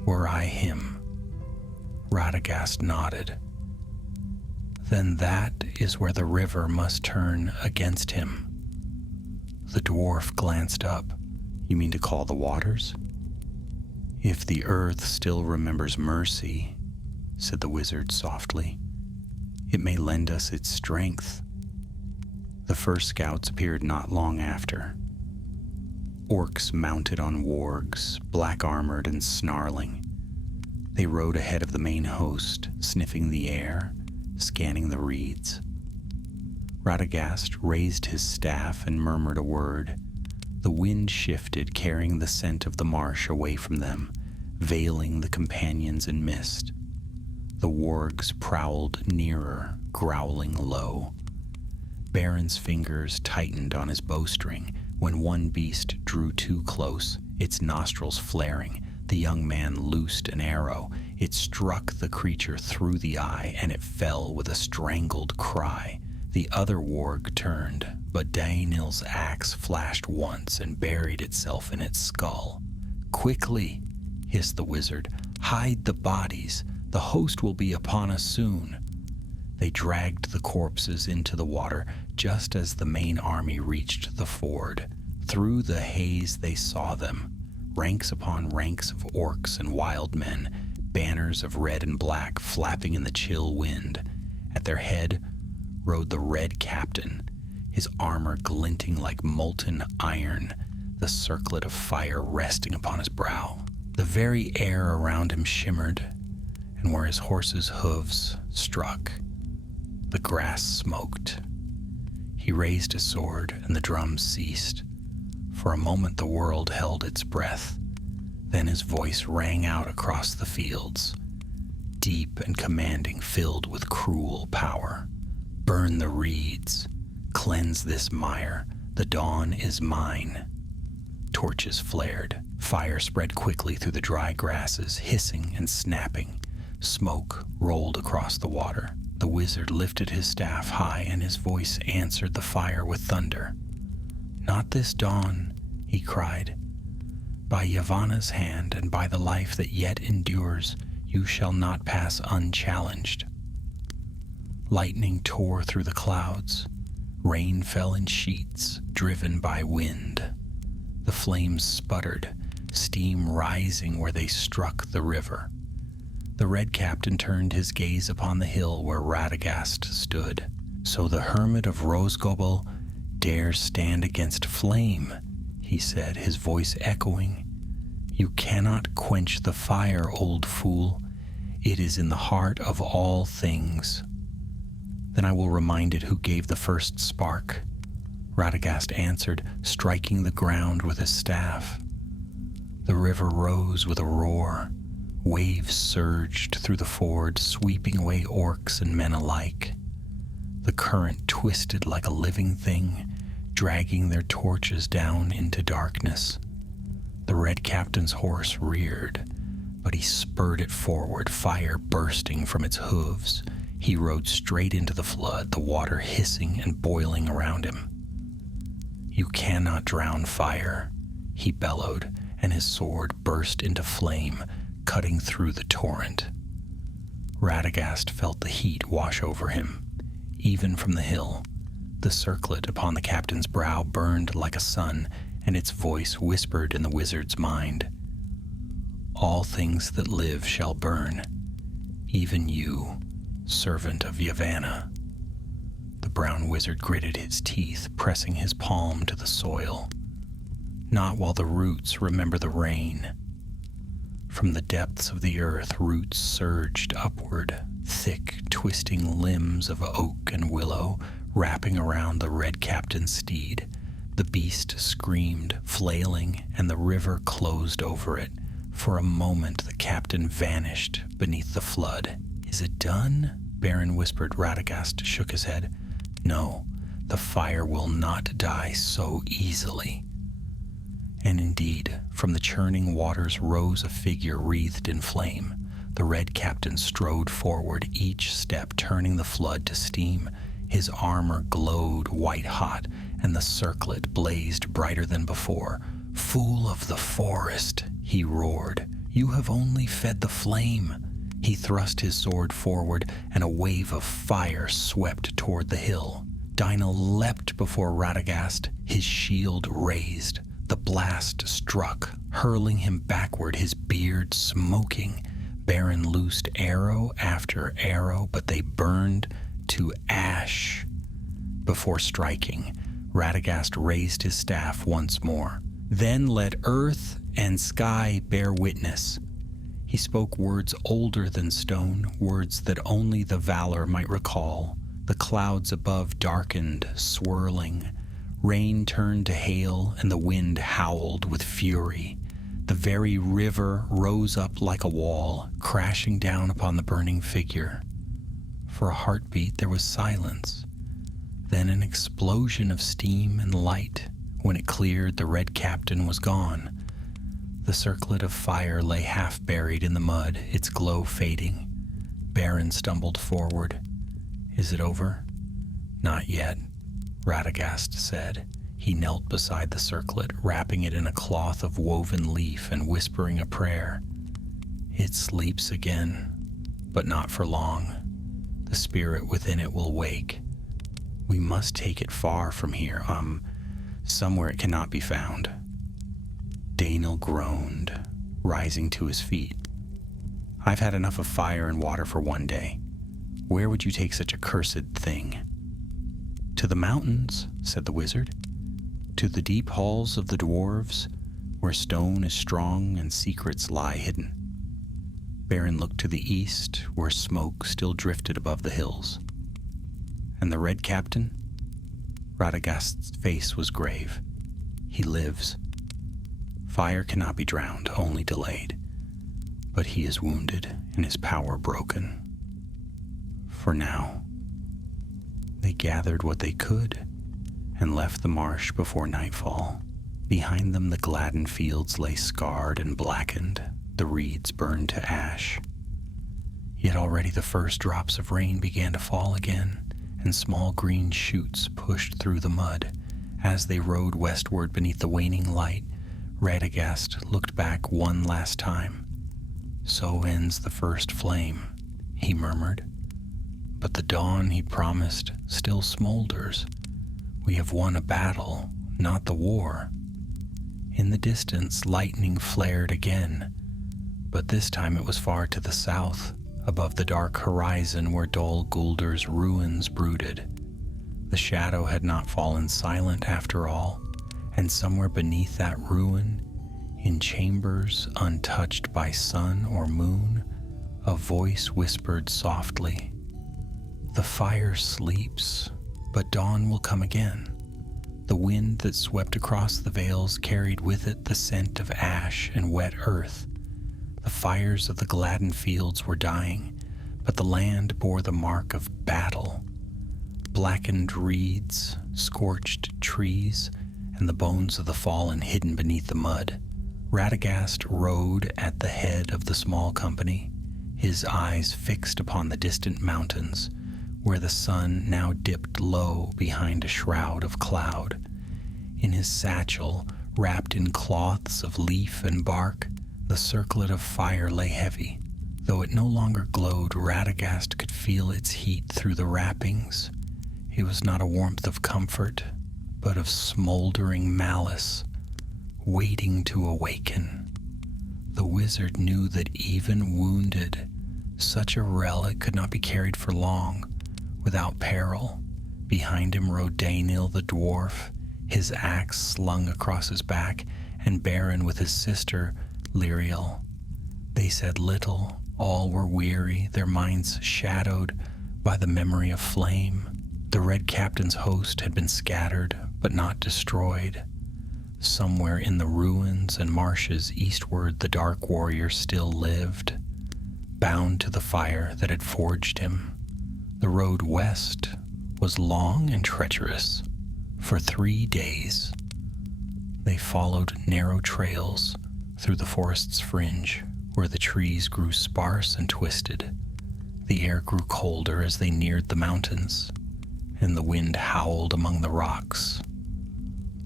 were I him." Radagast nodded. "Then that is where the river must turn against him." The dwarf glanced up, You mean to call the waters? If the earth still remembers mercy, said the wizard softly, it may lend us its strength. The first scouts appeared not long after. Orcs mounted on wargs, black-armored and snarling. They rode ahead of the main host, sniffing the air, scanning the reeds. Radagast raised his staff and murmured a word. The wind shifted, carrying the scent of the marsh away from them, veiling the companions in mist. The wargs prowled nearer, growling low. Baron's fingers tightened on his bowstring when one beast drew too close, its nostrils flaring. The young man loosed an arrow. It struck the creature through the eye, and it fell with a strangled cry. The other warg turned, but Daenil's axe flashed once and buried itself in its skull. "Quickly," hissed the wizard, "hide the bodies. The host will be upon us soon." They dragged the corpses into the water just as the main army reached the ford. Through the haze they saw them, ranks upon ranks of orcs and wild men, banners of red and black flapping in the chill wind. At their head rode the Red Captain, his armor glinting like molten iron, the circlet of fire resting upon his brow. The very air around him shimmered, and where his horse's hooves struck, the grass smoked. He raised his sword, and the drums ceased. For a moment the world held its breath. Then his voice rang out across the fields, deep and commanding, filled with cruel power. "Burn the reeds. Cleanse this mire. The dawn is mine." Torches flared. Fire spread quickly through the dry grasses, hissing and snapping. Smoke rolled across the water. The wizard lifted his staff high, and his voice answered the fire with thunder. "Not this dawn," he cried. "By Yavanna's hand and by the life that yet endures, you shall not pass unchallenged." Lightning tore through the clouds. Rain fell in sheets, driven by wind. The flames sputtered, steam rising where they struck the river. The Red Captain turned his gaze upon the hill where Radagast stood. "So the hermit of Rosgobel dares stand against flame," he said, his voice echoing. "You cannot quench the fire, old fool. It is in the heart of all things." "Then I will remind it who gave the first spark," Radagast answered, striking the ground with his staff. The river rose with a roar. Waves surged through the ford, sweeping away orcs and men alike. The current twisted like a living thing, dragging their torches down into darkness. The Red Captain's horse reared, but he spurred it forward, fire bursting from its hooves. He rode straight into the flood, the water hissing and boiling around him. "You cannot drown fire," he bellowed, and his sword burst into flame, cutting through the torrent. Radagast felt the heat wash over him, even from the hill. The circlet upon the captain's brow burned like a sun, and its voice whispered in the wizard's mind. "All things that live shall burn, even you, servant of Yavanna." The brown wizard gritted his teeth, pressing his palm to the soil. "Not while the roots remember the rain." From the depths of the earth, roots surged upward, thick, twisting limbs of oak and willow, wrapping around the Red Captain's steed. The beast screamed, flailing, and the river closed over it. For a moment, the captain vanished beneath the flood. "Is it done?" Baron whispered. Radagast shook his head. "No, the fire will not die so easily." And indeed, from the churning waters rose a figure wreathed in flame. The Red Captain strode forward, each step turning the flood to steam. His armor glowed white-hot, and the circlet blazed brighter than before. "Fool of the forest," he roared, "you have only fed the flame." He thrust his sword forward, and a wave of fire swept toward the hill. Daenil leapt before Radagast, his shield raised. The The blast struck, hurling him backward, his beard smoking. Beren loosed arrow after arrow, but they burned to ash. Before striking, Radagast raised his staff once more. Then let earth and sky bear witness. He spoke words older than stone, words that only the valor might recall. The clouds above darkened, swirling. Rain turned to hail, and the wind howled with fury. The very river rose up like a wall, crashing down upon the burning figure. For a heartbeat there was silence, then an explosion of steam and light. When it cleared, the Red Captain was gone. The circlet of fire lay half buried in the mud, its glow fading. Beren stumbled forward. "Is it over?" "Not yet," Radagast said. He knelt beside the circlet, wrapping it in a cloth of woven leaf and whispering a prayer. "It sleeps again, but not for long. The spirit within it will wake. We must take it far from here, somewhere it cannot be found." Daniel groaned, rising to his feet. "I've had enough of fire and water for one day. Where would you take such a cursed thing?" "To the mountains," said the wizard. "To the deep halls of the dwarves, where stone is strong and secrets lie hidden." Beren looked to the east, where smoke still drifted above the hills. "And the Red Captain?" Radagast's face was grave. "He lives. Fire cannot be drowned, only delayed. But he is wounded and his power broken. For now." They gathered what they could and left the marsh before nightfall. Behind them the gladdened fields lay scarred and blackened, the reeds burned to ash. Yet already the first drops of rain began to fall again, and small green shoots pushed through the mud. As they rode westward beneath the waning light, Radagast looked back one last time. "So ends the first flame," he murmured. "But the dawn he promised still smolders. We have won a battle, not the war." In the distance, lightning flared again, but this time it was far to the south, above the dark horizon where Dol Gulder's ruins brooded. The shadow had not fallen silent after all, and somewhere beneath that ruin, in chambers untouched by sun or moon, a voice whispered softly, "The fire sleeps, but dawn will come again." The wind that swept across the vales carried with it the scent of ash and wet earth. The fires of the gladdened fields were dying, but the land bore the mark of battle. Blackened reeds, scorched trees, and the bones of the fallen hidden beneath the mud. Radagast rode at the head of the small company, his eyes fixed upon the distant mountains, where the sun now dipped low behind a shroud of cloud. In his satchel, wrapped in cloths of leaf and bark, the circlet of fire lay heavy. Though it no longer glowed, Radagast could feel its heat through the wrappings. It was not a warmth of comfort, but of smoldering malice, waiting to awaken. The wizard knew that even wounded, such a relic could not be carried for long, without peril. Behind him rode Daniel the dwarf, his axe slung across his back, and Beren with his sister, Lyriel. They said little, all were weary, their minds shadowed by the memory of flame. The Red Captain's host had been scattered, but not destroyed. Somewhere in the ruins and marshes eastward, the dark warrior still lived, bound to the fire that had forged him. The road west was long and treacherous. For 3 days, they followed narrow trails through the forest's fringe, where the trees grew sparse and twisted. The air grew colder as they neared the mountains, and the wind howled among the rocks,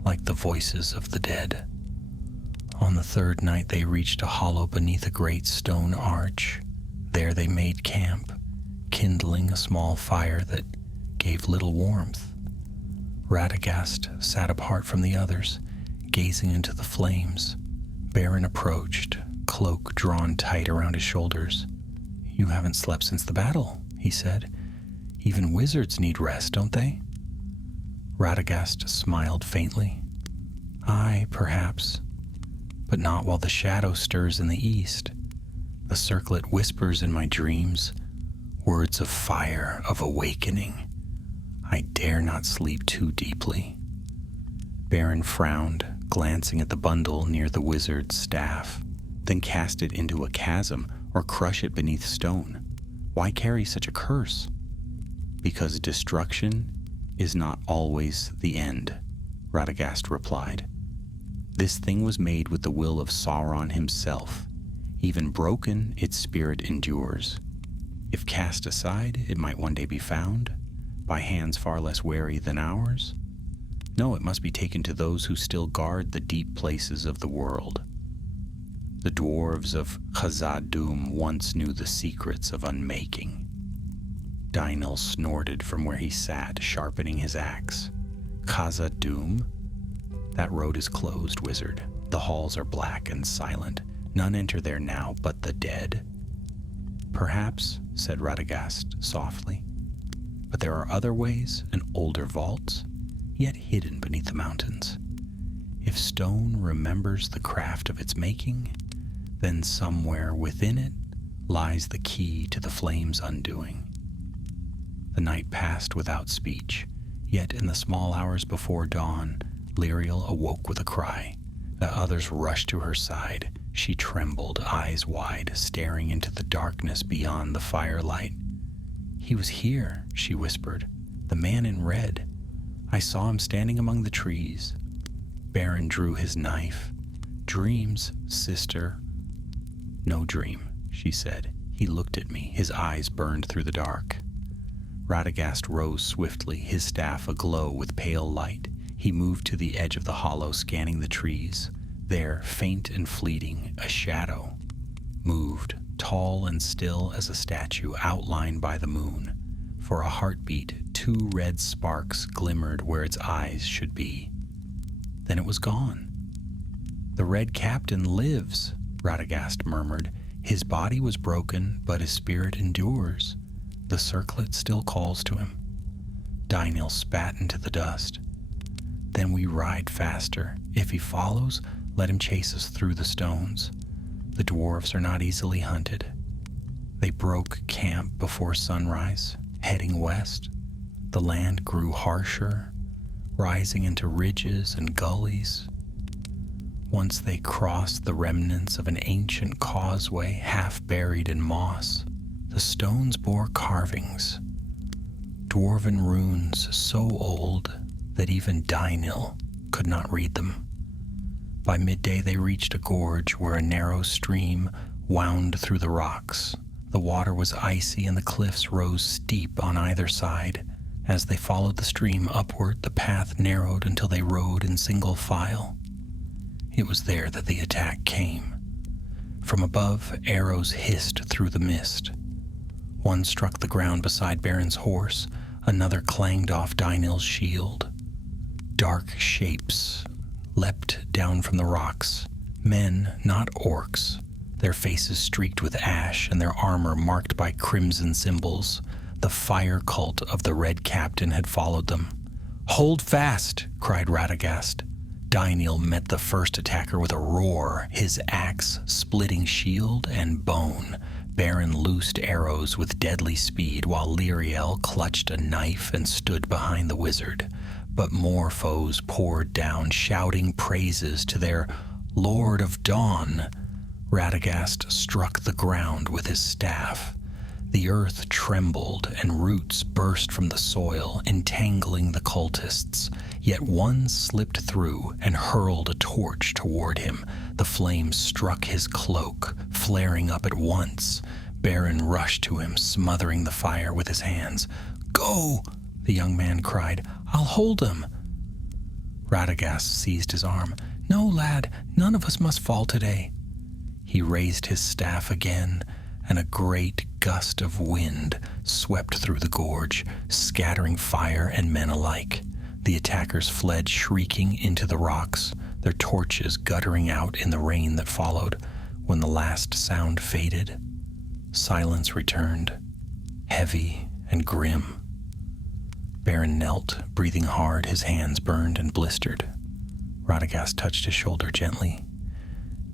like the voices of the dead. On the third night they reached a hollow beneath a great stone arch. There they made camp, kindling a small fire that gave little warmth. Radagast sat apart from the others, gazing into the flames. Beren approached, cloak drawn tight around his shoulders. "You haven't slept since the battle," he said. "Even wizards need rest, don't they?" Radagast smiled faintly. "Aye, perhaps, but not while the shadow stirs in the east. The circlet whispers in my dreams, words of fire, of awakening. I dare not sleep too deeply." Beren frowned, glancing at the bundle near the wizard's staff. "Then cast it into a chasm or crush it beneath stone. Why carry such a curse?" "Because destruction is not always the end," Radagast replied. "This thing was made with the will of Sauron himself. Even broken, its spirit endures. If cast aside, it might one day be found by hands far less wary than ours. No, it must be taken to those who still guard the deep places of the world. The dwarves of Khazad-dûm once knew the secrets of unmaking." Dynel snorted from where he sat, sharpening his axe. "Khazad-dûm? That road is closed, wizard. The halls are black and silent. None enter there now but the dead." "Perhaps," said Radagast softly, "but there are other ways and older vaults, yet hidden beneath the mountains. If stone remembers the craft of its making, then somewhere within it lies the key to the flame's undoing." The night passed without speech, yet in the small hours before dawn, Liriel awoke with a cry. The others rushed to her side. She trembled, eyes wide, staring into the darkness beyond the firelight. "He was here," she whispered, "the man in red. I saw him standing among the trees." Beren drew his knife. "Dreams, sister." "No dream," she said. "He looked at me. His eyes burned through the dark." Radagast rose swiftly, his staff aglow with pale light. He moved to the edge of the hollow, scanning the trees. There, faint and fleeting, a shadow moved, tall and still as a statue outlined by the moon. For a heartbeat, 2 red sparks glimmered where its eyes should be. Then it was gone. "The Red Captain lives," Radagast murmured. "His body was broken, but his spirit endures. The circlet still calls to him." Dynel spat into the dust. "Then we ride faster. If he follows, let him chase us through the stones. The dwarves are not easily hunted." They broke camp before sunrise, heading west. The land grew harsher, rising into ridges and gullies. Once they crossed the remnants of an ancient causeway half buried in moss. The stones bore carvings, dwarven runes so old that even Dynel could not read them. By midday they reached a gorge where a narrow stream wound through the rocks. The water was icy and the cliffs rose steep on either side. As they followed the stream upward, the path narrowed until they rode in single file. It was there that the attack came. From above, arrows hissed through the mist. One struck the ground beside Beren's horse, another clanged off Dynel's shield. Dark shapes leapt down from the rocks. Men, not orcs, their faces streaked with ash and their armor marked by crimson symbols. The fire cult of the Red Captain had followed them. "Hold fast!" cried Radagast. Dynel met the first attacker with a roar, his axe splitting shield and bone. Beren loosed arrows with deadly speed while Liriel clutched a knife and stood behind the wizard. But more foes poured down, shouting praises to their Lord of Dawn. Radagast struck the ground with his staff. The earth trembled and roots burst from the soil, entangling the cultists. Yet one slipped through and hurled a torch toward him. The flames struck his cloak, flaring up at once. Beren rushed to him, smothering the fire with his hands. "Go!" the young man cried. "I'll hold him." Radagast seized his arm. "No, lad, none of us must fall today." He raised his staff again, and a great gust of wind swept through the gorge, scattering fire and men alike. The attackers fled shrieking into the rocks. their torches guttering out in the rain that followed. When the last sound faded, silence returned, heavy and grim. Baron knelt, breathing hard, his hands burned and blistered. Radagast touched his shoulder gently.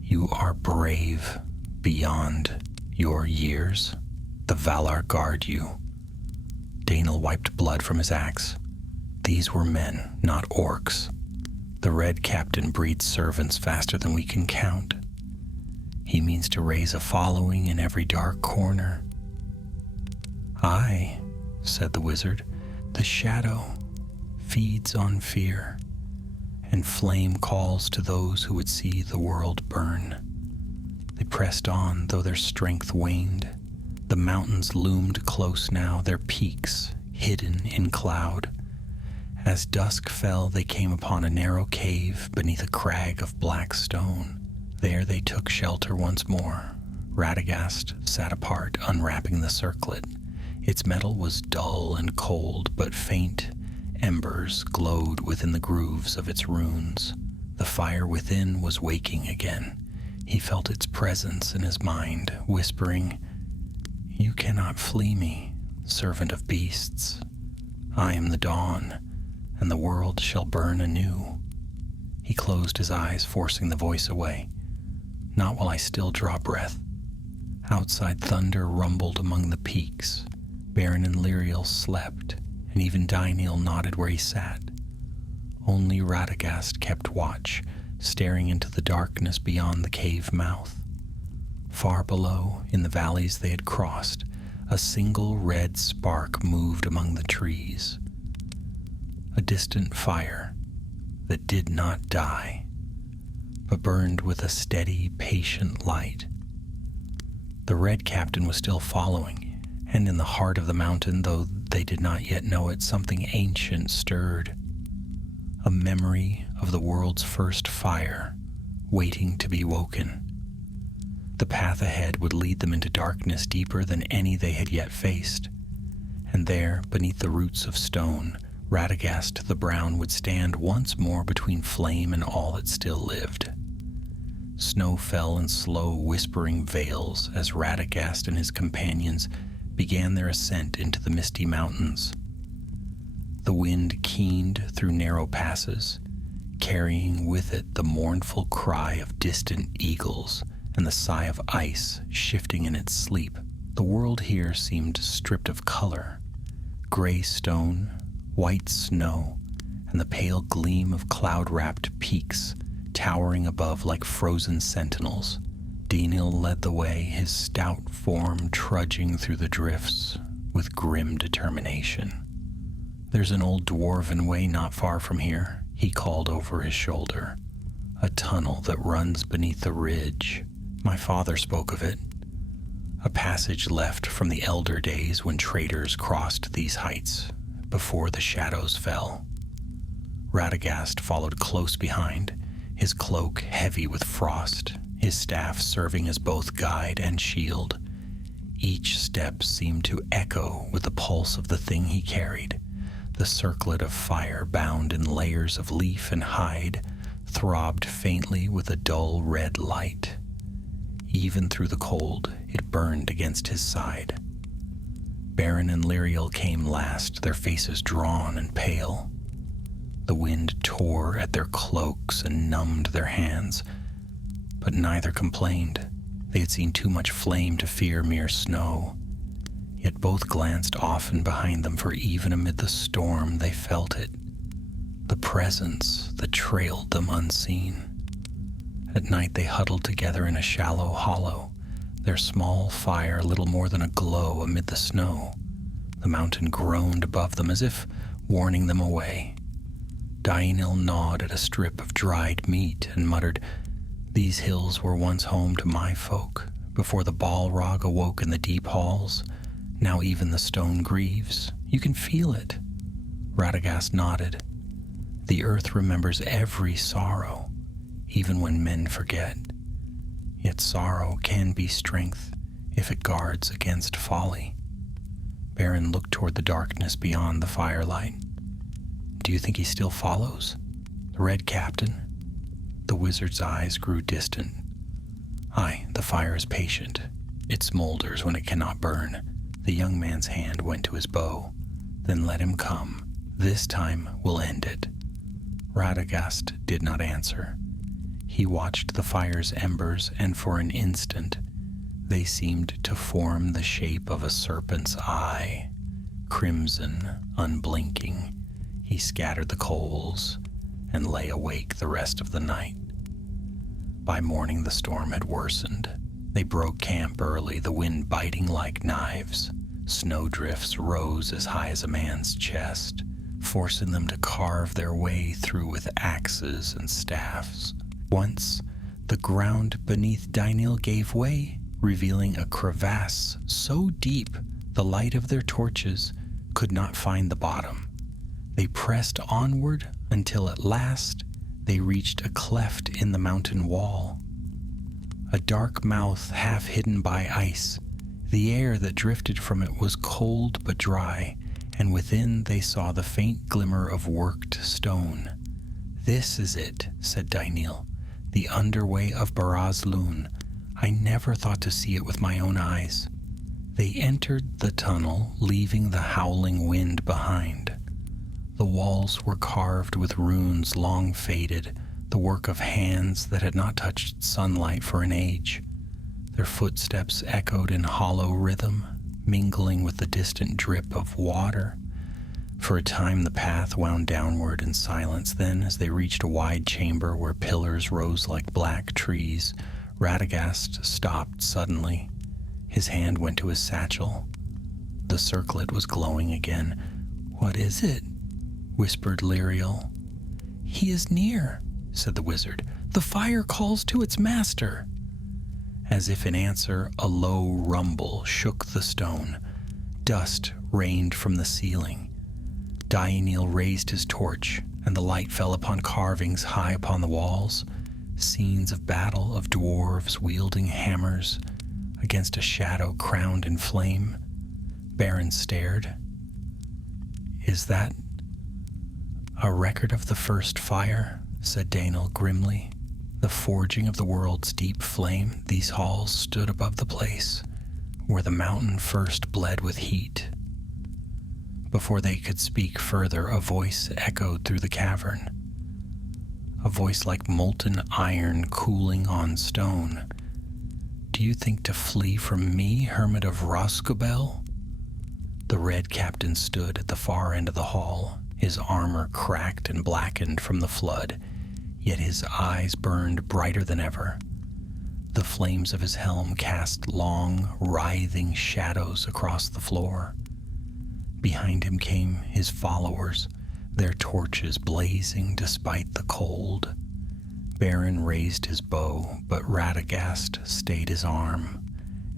"You are brave beyond your years. The Valar guard you." Danel wiped blood from his axe. "These were men, not orcs. The Red Captain breeds servants faster than we can count. He means to raise a following in every dark corner." "Aye," said the wizard, "the shadow feeds on fear, and flame calls to those who would see the world burn." They pressed on, though their strength waned. The mountains loomed close now, their peaks hidden in cloud. As dusk fell, they came upon a narrow cave beneath a crag of black stone. There they took shelter once more. Radagast sat apart, unwrapping the circlet. Its metal was dull and cold, but faint embers glowed within the grooves of its runes. The fire within was waking again. He felt its presence in his mind, whispering, "You cannot flee me, servant of beasts. I am the dawn, and the world shall burn anew." He closed his eyes, forcing the voice away. "Not while I still draw breath." Outside, thunder rumbled among the peaks. Baron and Lyriel slept, and even Dainil nodded where he sat. Only Radagast kept watch, staring into the darkness beyond the cave mouth. Far below, in the valleys they had crossed, a single red spark moved among the trees. A distant fire that did not die, but burned with a steady, patient light. The Red Captain was still following, and in the heart of the mountain, though they did not yet know it, something ancient stirred. A memory of the world's first fire, waiting to be woken. The path ahead would lead them into darkness deeper than any they had yet faced. And there, beneath the roots of stone, Radagast the Brown would stand once more between flame and all that still lived. Snow fell in slow, whispering veils as Radagast and his companions began their ascent into the misty mountains. The wind keened through narrow passes, carrying with it the mournful cry of distant eagles and the sigh of ice shifting in its sleep. The world here seemed stripped of color. Gray stone, white snow, and the pale gleam of cloud-wrapped peaks towering above like frozen sentinels. Dainil led the way, his stout form trudging through the drifts with grim determination. "There's an old dwarven way not far from here," he called over his shoulder. "A tunnel that runs beneath the ridge. My father spoke of it. A passage left from the elder days when traders crossed these heights before the shadows fell." Radagast followed close behind, his cloak heavy with frost, his staff serving as both guide and shield. Each step seemed to echo with the pulse of the thing he carried. The circlet of fire, bound in layers of leaf and hide, throbbed faintly with a dull red light. Even through the cold, it burned against his side. Baron and Lyriel came last, their faces drawn and pale. The wind tore at their cloaks and numbed their hands, but neither complained. They had seen too much flame to fear mere snow. Yet both glanced often behind them, for even amid the storm they felt it, the presence that trailed them unseen. At night they huddled together in a shallow hollow, their small fire little more than a glow amid the snow. The mountain groaned above them as if warning them away. Dainil gnawed at a strip of dried meat and muttered, "These hills were once home to my folk, before the Balrog awoke in the deep halls. Now even the stone grieves. You can feel it." Radagast nodded. "The earth remembers every sorrow, even when men forget. Yet sorrow can be strength if it guards against folly." Baron looked toward the darkness beyond the firelight. "Do you think he still follows? The Red Captain?" The wizard's eyes grew distant. "Aye, the fire is patient. It smolders when it cannot burn." The young man's hand went to his bow. "Then let him come. This time we'll end it." Radagast did not answer. He watched the fire's embers, and for an instant they seemed to form the shape of a serpent's eye. Crimson, unblinking, he scattered the coals and lay awake the rest of the night. By morning the storm had worsened. They broke camp early, the wind biting like knives. Snowdrifts rose as high as a man's chest, forcing them to carve their way through with axes and staffs. Once, the ground beneath Dynil gave way, revealing a crevasse so deep the light of their torches could not find the bottom. They pressed onward until at last they reached a cleft in the mountain wall. A dark mouth half hidden by ice. The air that drifted from it was cold but dry, and within they saw the faint glimmer of worked stone. "This is it," said Dynil, "the underway of Baraz-Lun. I never thought to see it with my own eyes." They entered the tunnel, leaving the howling wind behind. The walls were carved with runes long faded, the work of hands that had not touched sunlight for an age. Their footsteps echoed in hollow rhythm, mingling with the distant drip of water. For a time the path wound downward in silence. Then, as they reached a wide chamber where pillars rose like black trees, Radagast stopped suddenly. His hand went to his satchel. The circlet was glowing again. "What is it?" whispered Lyriel. "He is near," said the wizard. "The fire calls to its master." As if in answer, a low rumble shook the stone. Dust rained from the ceiling. Dynil raised his torch, and the light fell upon carvings high upon the walls, scenes of battle of dwarves wielding hammers against a shadow crowned in flame. Baron stared. "Is that a record of the first fire?" said Daniel grimly. "The forging of the world's deep flame. These halls stood above the place where the mountain first bled with heat." Before they could speak further, a voice echoed through the cavern. A voice like molten iron cooling on stone. "Do you think to flee from me, hermit of Roscobel?" The red captain stood at the far end of the hall, his armor cracked and blackened from the flood, yet his eyes burned brighter than ever. The flames of his helm cast long, writhing shadows across the floor. Behind him came his followers, their torches blazing despite the cold. Baron raised his bow, but Radagast stayed his arm.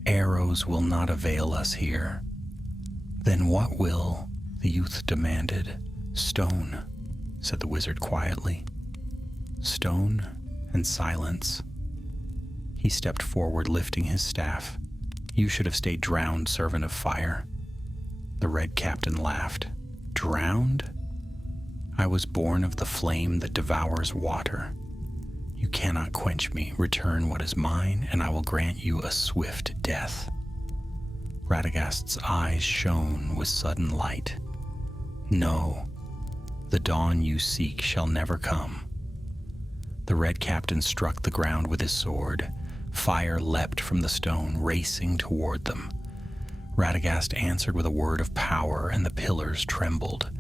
"Arrows will not avail us here." "Then what will?" the youth demanded. "Stone," said the wizard quietly. "Stone and silence." He stepped forward, lifting his staff. "You should have stayed drowned, servant of fire." The red captain laughed. "Drowned? I was born of the flame that devours water. You cannot quench me. Return what is mine, and I will grant you a swift death." Radagast's eyes shone with sudden light. "No, the dawn you seek shall never come." The red captain struck the ground with his sword. Fire leapt from the stone, racing toward them. Radagast answered with a word of power, and the pillars trembled.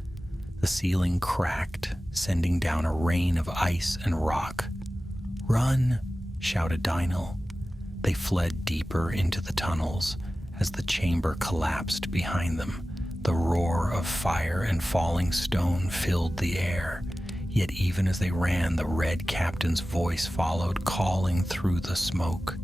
The ceiling cracked, sending down a rain of ice and rock. "Run!" shouted Dynil. They fled deeper into the tunnels as the chamber collapsed behind them. The roar of fire and falling stone filled the air. Yet even as they ran, the red captain's voice followed, calling through the smoke.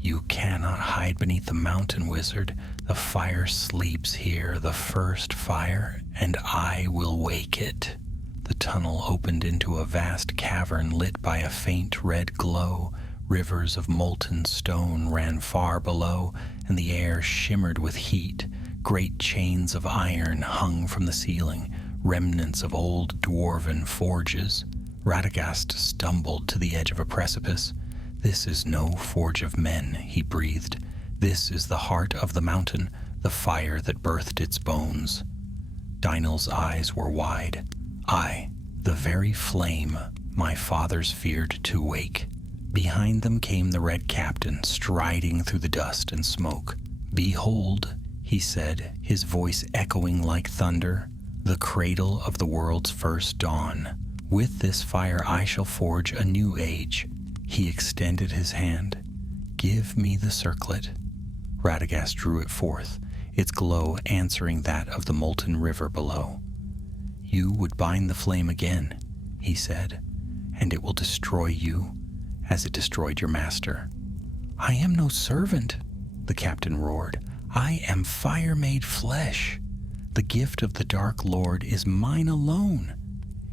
"You cannot hide beneath the mountain, wizard. The fire sleeps here, the first fire, and I will wake it." The tunnel opened into a vast cavern lit by a faint red glow. Rivers of molten stone ran far below, and the air shimmered with heat. Great chains of iron hung from the ceiling, remnants of old dwarven forges. Radagast stumbled to the edge of a precipice. "This is no forge of men," he breathed. "This is the heart of the mountain, the fire that birthed its bones." Dynel's eyes were wide. "Aye, the very flame my fathers feared to wake." Behind them came the Red Captain, striding through the dust and smoke. "Behold," he said, his voice echoing like thunder, "the cradle of the world's first dawn. With this fire I shall forge a new age." He extended his hand. "Give me the circlet." Radagast drew it forth, its glow answering that of the molten river below. "You would bind the flame again," he said, "and it will destroy you as it destroyed your master." "I am no servant," the captain roared. "I am fire made flesh. The gift of the Dark Lord is mine alone."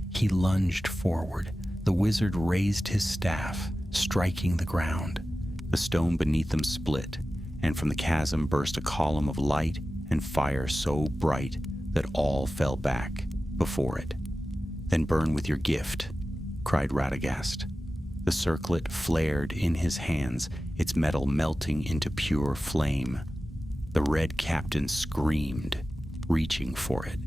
He lunged forward. The wizard raised his staff, striking the ground. The stone beneath them split, and from the chasm burst a column of light and fire so bright that all fell back before it. "Then burn with your gift," cried Radagast. The circlet flared in his hands, its metal melting into pure flame. The Red Captain screamed, reaching for it.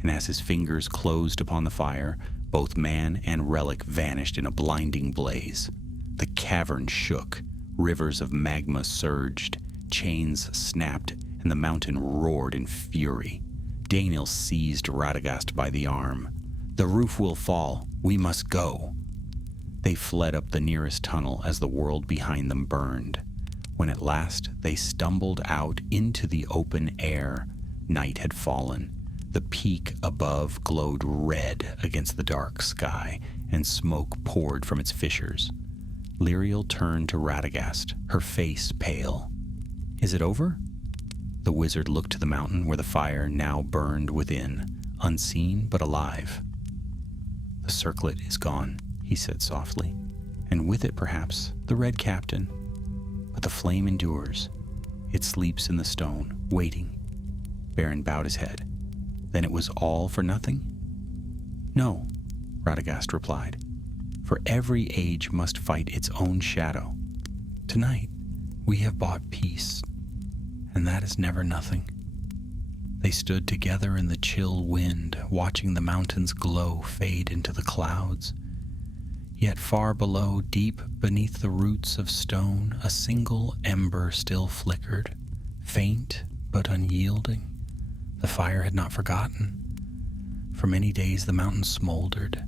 And as his fingers closed upon the fire, both man and relic vanished in a blinding blaze. The cavern shook, rivers of magma surged, chains snapped, and the mountain roared in fury. Daniel seized Radagast by the arm. "The roof will fall. We must go." They fled up the nearest tunnel as the world behind them burned. When at last they stumbled out into the open air, night had fallen. The peak above glowed red against the dark sky, and smoke poured from its fissures. Lyriel turned to Radagast, her face pale. "Is it over?" The wizard looked to the mountain where the fire now burned within, unseen but alive. "The circlet is gone," he said softly, "and with it, perhaps, the Red Captain. But the flame endures. It sleeps in the stone, waiting." Baron bowed his head. "Then it was all for nothing?" "No," Radagast replied. "For every age must fight its own shadow. Tonight, we have bought peace, and that is never nothing." They stood together in the chill wind, watching the mountain's glow fade into the clouds. Yet far below, deep beneath the roots of stone, a single ember still flickered, faint but unyielding. The fire had not forgotten. For many days the mountain smoldered.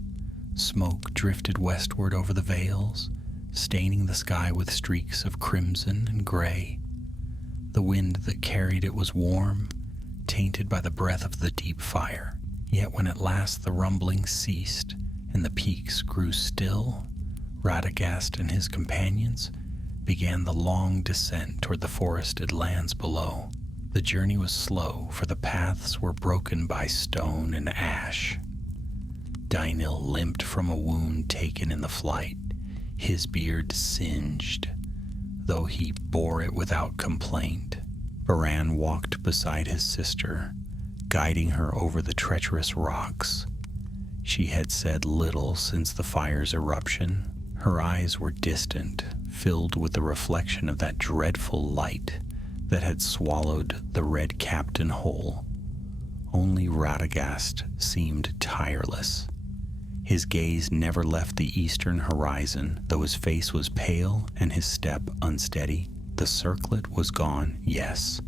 Smoke drifted westward over the vales, staining the sky with streaks of crimson and gray. The wind that carried it was warm, tainted by the breath of the deep fire. Yet when at last the rumbling ceased and the peaks grew still, Radagast and his companions began the long descent toward the forested lands below. The journey was slow, for the paths were broken by stone and ash. Dynel limped from a wound taken in the flight, his beard singed, though he bore it without complaint. Baran walked beside his sister, guiding her over the treacherous rocks. She had said little since the fire's eruption. Her eyes were distant, filled with the reflection of that dreadful light that had swallowed the Red Captain whole. Only Radagast seemed tireless. His gaze never left the eastern horizon, though his face was pale and his step unsteady. The circlet was gone, yes,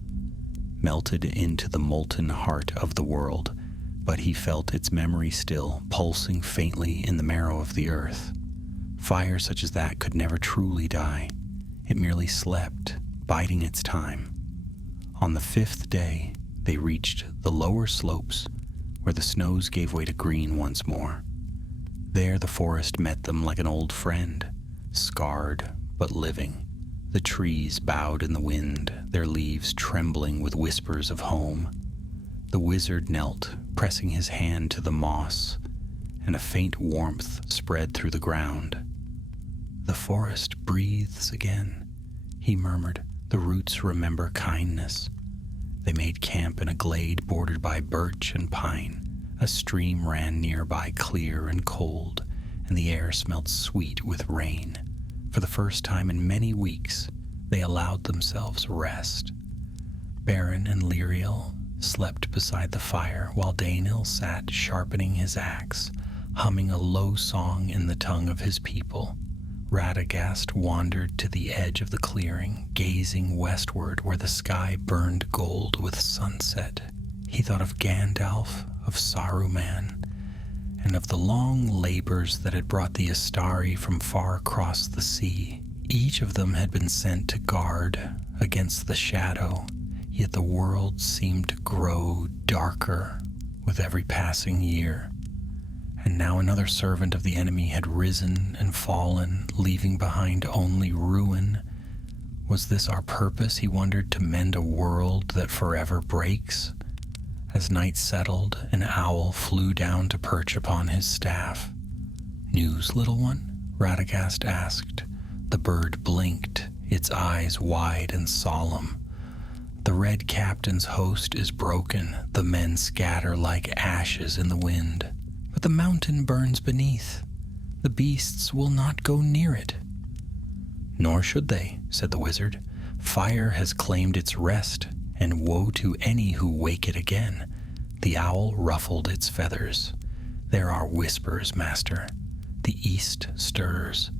melted into the molten heart of the world, but he felt its memory still, pulsing faintly in the marrow of the earth. Fire such as that could never truly die. It merely slept, biding its time. On the 5th day, they reached the lower slopes, where the snows gave way to green once more. There the forest met them like an old friend, scarred but living. The trees bowed in the wind, their leaves trembling with whispers of home. The wizard knelt, pressing his hand to the moss, and a faint warmth spread through the ground. "The forest breathes again," he murmured. "The roots remember kindness." They made camp in a glade bordered by birch and pine. A stream ran nearby, clear and cold, and the air smelled sweet with rain. For the first time in many weeks, they allowed themselves rest. Beren and Liriel slept beside the fire while Daenil sat sharpening his axe, humming a low song in the tongue of his people. Radagast wandered to the edge of the clearing, gazing westward where the sky burned gold with sunset. He thought of Gandalf, of Saruman, and of the long labors that had brought the Astari from far across the sea. Each of them had been sent to guard against the shadow, yet the world seemed to grow darker with every passing year. And now another servant of the enemy had risen and fallen, leaving behind only ruin. Was this our purpose, he wondered, to mend a world that forever breaks? As night settled, an owl flew down to perch upon his staff. "News, little one?" Radagast asked. The bird blinked, its eyes wide and solemn. "The Red Captain's host is broken. The men scatter like ashes in the wind. But the mountain burns beneath. The beasts will not go near it." "Nor should they," said the wizard. "Fire has claimed its rest, and woe to any who wake it again." The owl ruffled its feathers. "There are whispers, master. The east stirs.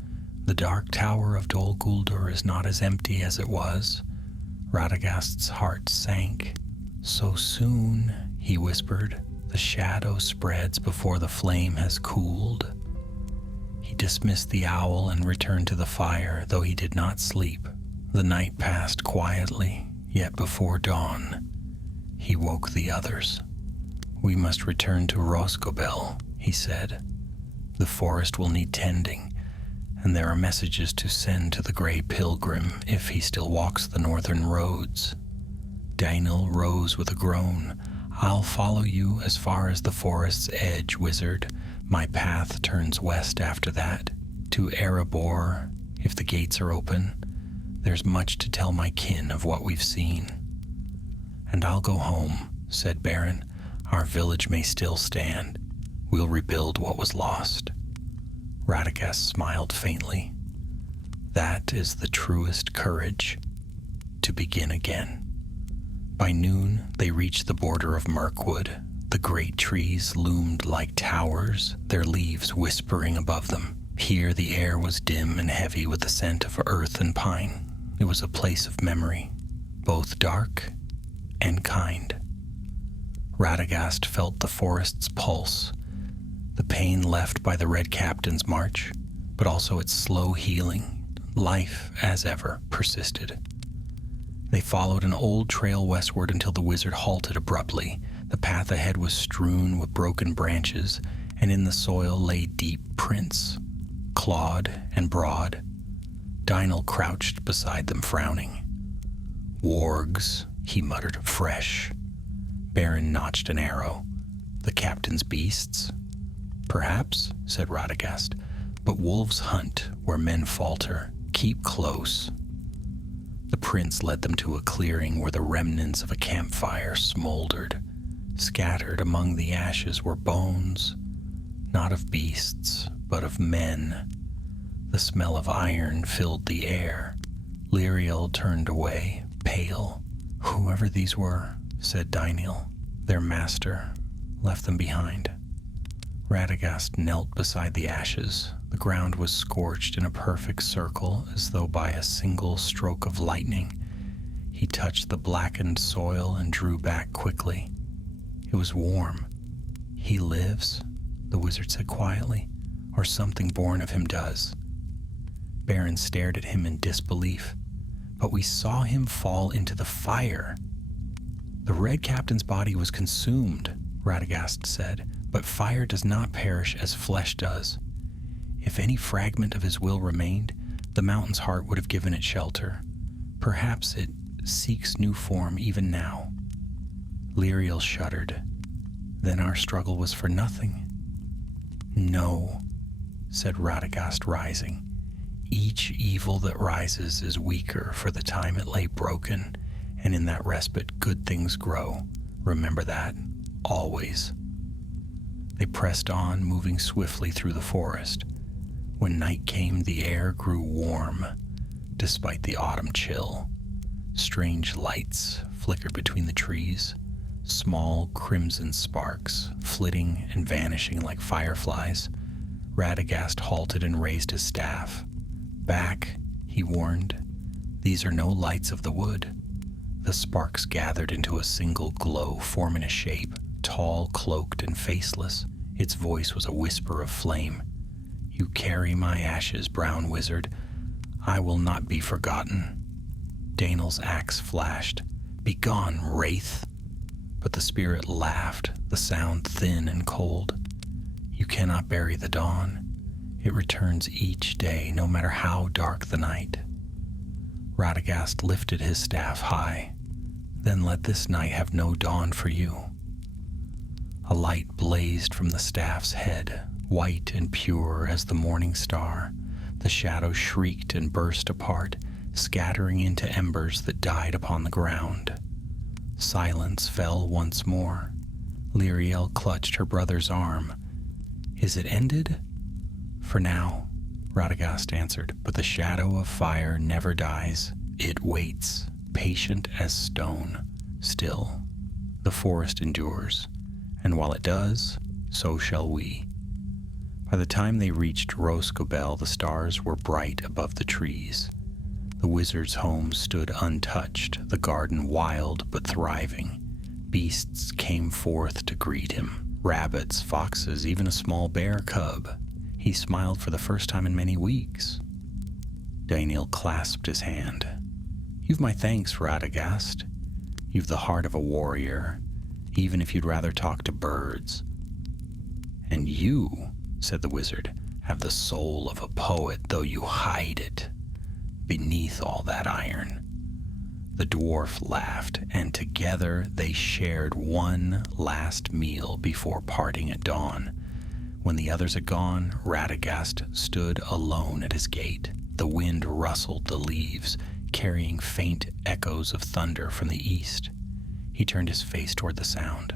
The dark tower of Dol Guldur is not as empty as it was." Radagast's heart sank. "So soon," he whispered. "The shadow spreads before the flame has cooled." He dismissed the owl and returned to the fire, though he did not sleep. The night passed quietly, yet before dawn, he woke the others. "We must return to Rosgobel," he said. "The forest will need tending, and there are messages to send to the Grey Pilgrim if he still walks the northern roads." Daenil rose with a groan. "I'll follow you as far as the forest's edge, wizard. My path turns west after that, to Erebor, if the gates are open. There's much to tell my kin of what we've seen." "And I'll go home," said Beren. "Our village may still stand. We'll rebuild what was lost." Radagast smiled faintly. "That is the truest courage, to begin again." By noon, they reached the border of Mirkwood. The great trees loomed like towers, their leaves whispering above them. Here the air was dim and heavy with the scent of earth and pine. It was a place of memory, both dark and kind. Radagast felt the forest's pulse, the pain left by the Red Captain's march, but also its slow healing. Life, as ever, persisted. They followed an old trail westward until the wizard halted abruptly. The path ahead was strewn with broken branches, and in the soil lay deep prints, clawed and broad. Daenil crouched beside them, frowning. "Wargs," he muttered, "fresh." Beren notched an arrow. "The captain's beasts?" "Perhaps," said Radagast, "but wolves hunt where men falter. Keep close." The prince led them to a clearing where the remnants of a campfire smoldered. Scattered among the ashes were bones, not of beasts, but of men. The smell of iron filled the air. Liriel turned away, pale. "Whoever these were," said Daenil, "their master left them behind." Radagast knelt beside the ashes. The ground was scorched in a perfect circle, as though by a single stroke of lightning. He touched the blackened soil and drew back quickly. It was warm. "He lives," the wizard said quietly, "or something born of him does." Beren stared at him in disbelief. "But we saw him fall into the fire." "The Red Captain's body was consumed," Radagast said, "but fire does not perish as flesh does. If any fragment of his will remained, the mountain's heart would have given it shelter. Perhaps it seeks new form even now." Liriel shuddered. "Then our struggle was for nothing?" "No," said Radagast, rising. "Each evil that rises is weaker for the time it lay broken, and in that respite good things grow. Remember that, always." They pressed on, moving swiftly through the forest. When night came, the air grew warm, despite the autumn chill. Strange lights flickered between the trees, small crimson sparks flitting and vanishing like fireflies. Radagast halted and raised his staff. "Back," he warned. "These are no lights of the wood." The sparks gathered into a single glow, forming a shape, tall, cloaked, and faceless. Its voice was a whisper of flame. "You carry my ashes, brown wizard. I will not be forgotten." Daenel's axe flashed. "Begone, wraith!" But the spirit laughed, the sound thin and cold. "You cannot bury the dawn. It returns each day, no matter how dark the night." Radagast lifted his staff high. "Then let this night have no dawn for you." A light blazed from the staff's head, white and pure as the morning star. The shadow shrieked and burst apart, scattering into embers that died upon the ground. Silence fell once more. Lyriel clutched her brother's arm. "Is it ended?" "For now," Radagast answered, "but the shadow of fire never dies. It waits, patient as stone. Still, the forest endures, and while it does, so shall we." By the time they reached Rhosgobel, the stars were bright above the trees. The wizard's home stood untouched, the garden wild but thriving. Beasts came forth to greet him. Rabbits, foxes, even a small bear cub. He smiled for the first time in many weeks. Daenel clasped his hand. "You've my thanks, Radagast. You've the heart of a warrior, even if you'd rather talk to birds." "And you," said the wizard, "have the soul of a poet, though you hide it beneath all that iron." The dwarf laughed, and together they shared one last meal before parting at dawn. When the others had gone, Radagast stood alone at his gate. The wind rustled the leaves, carrying faint echoes of thunder from the east. He turned his face toward the sound.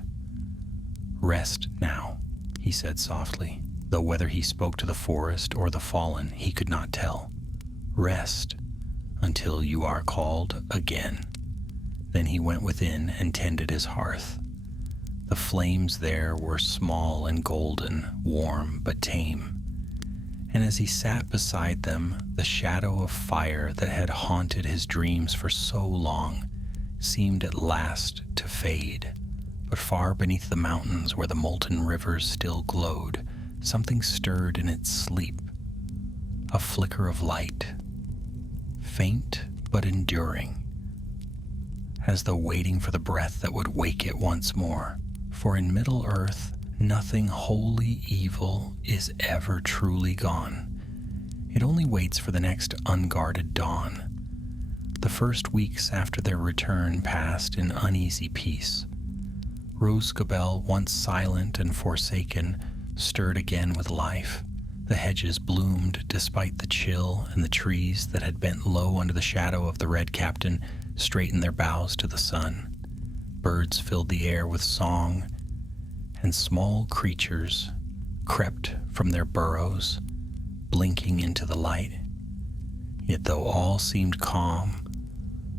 "Rest now," he said softly, though whether he spoke to the forest or the fallen, he could not tell. "Rest until you are called again." Then he went within and tended his hearth. The flames there were small and golden, warm but tame. And as he sat beside them, the shadow of fire that had haunted his dreams for so long seemed at last to fade. But far beneath the mountains where the molten rivers still glowed, something stirred in its sleep. A flicker of light, faint but enduring, as though waiting for the breath that would wake it once more. For in Middle-earth, nothing wholly evil is ever truly gone. It only waits for the next unguarded dawn. The first weeks after their return passed in uneasy peace. Rhosgobel, once silent and forsaken, stirred again with life. The hedges bloomed despite the chill, and the trees that had bent low under the shadow of the Red Captain straightened their boughs to the sun. Birds filled the air with song, and small creatures crept from their burrows, blinking into the light. Yet though all seemed calm,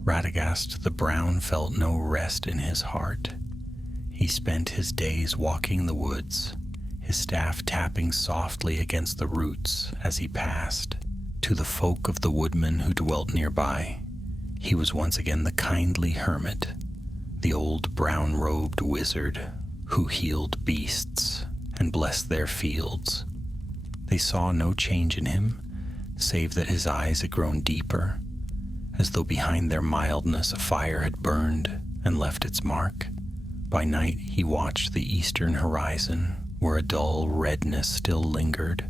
Radagast the Brown felt no rest in his heart. He spent his days walking the woods, his staff tapping softly against the roots as he passed. To the folk of the woodmen who dwelt nearby, he was once again the kindly hermit, the old brown-robed wizard who healed beasts and blessed their fields. They saw no change in him, save that his eyes had grown deeper, as though behind their mildness a fire had burned and left its mark. By night he watched the eastern horizon, where a dull redness still lingered,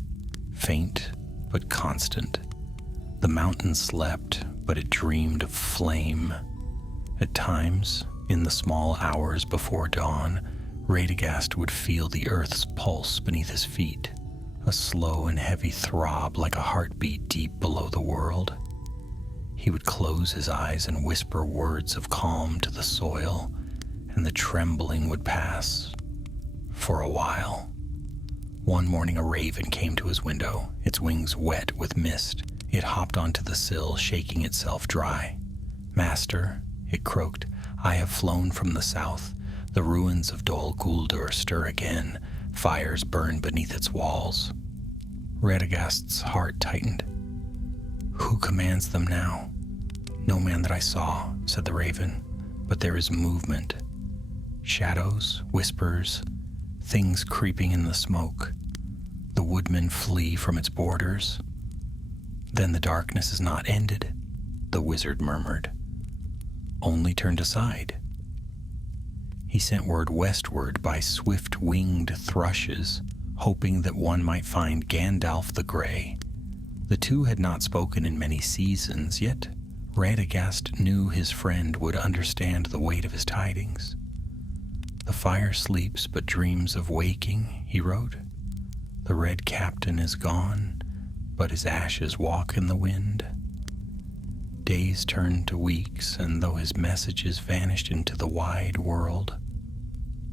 faint but constant. The mountain slept, but it dreamed of flame. At times, in the small hours before dawn, Radagast would feel the earth's pulse beneath his feet, a slow and heavy throb like a heartbeat deep below the world. He would close his eyes and whisper words of calm to the soil, and the trembling would pass for a while. One morning a raven came to his window, its wings wet with mist. It hopped onto the sill, shaking itself dry. "Master," it croaked, "I have flown from the south. The ruins of Dol Guldur stir again. Fires burn beneath its walls." Radagast's heart tightened. "Who commands them now?" "No man that I saw," said the raven, "but there is movement. Shadows, whispers, things creeping in the smoke. The woodmen flee from its borders." "Then the darkness is not ended," the wizard murmured. "Only turned aside." He sent word westward by swift-winged thrushes, hoping that one might find Gandalf the Grey. The two had not spoken in many seasons, yet Radagast knew his friend would understand the weight of his tidings. "The fire sleeps but dreams of waking," he wrote. "The Red Captain is gone, but his ashes walk in the wind." Days turned to weeks, and though his messages vanished into the wide world,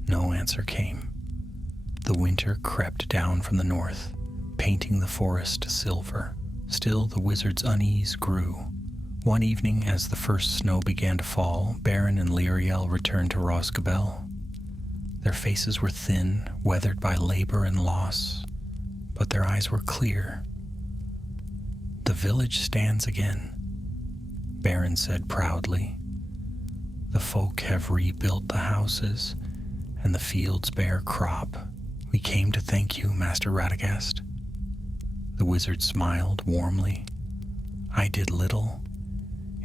no answer came. The winter crept down from the north, painting the forest silver. Still the wizard's unease grew. One evening, as the first snow began to fall, Beren and Liriel returned to Rosgobel. Their faces were thin, weathered by labor and loss, but their eyes were clear. "The village stands again," Beren said proudly. "The folk have rebuilt the houses, and the fields bear crop. We came to thank you, Master Radagast." The wizard smiled warmly. "I did little.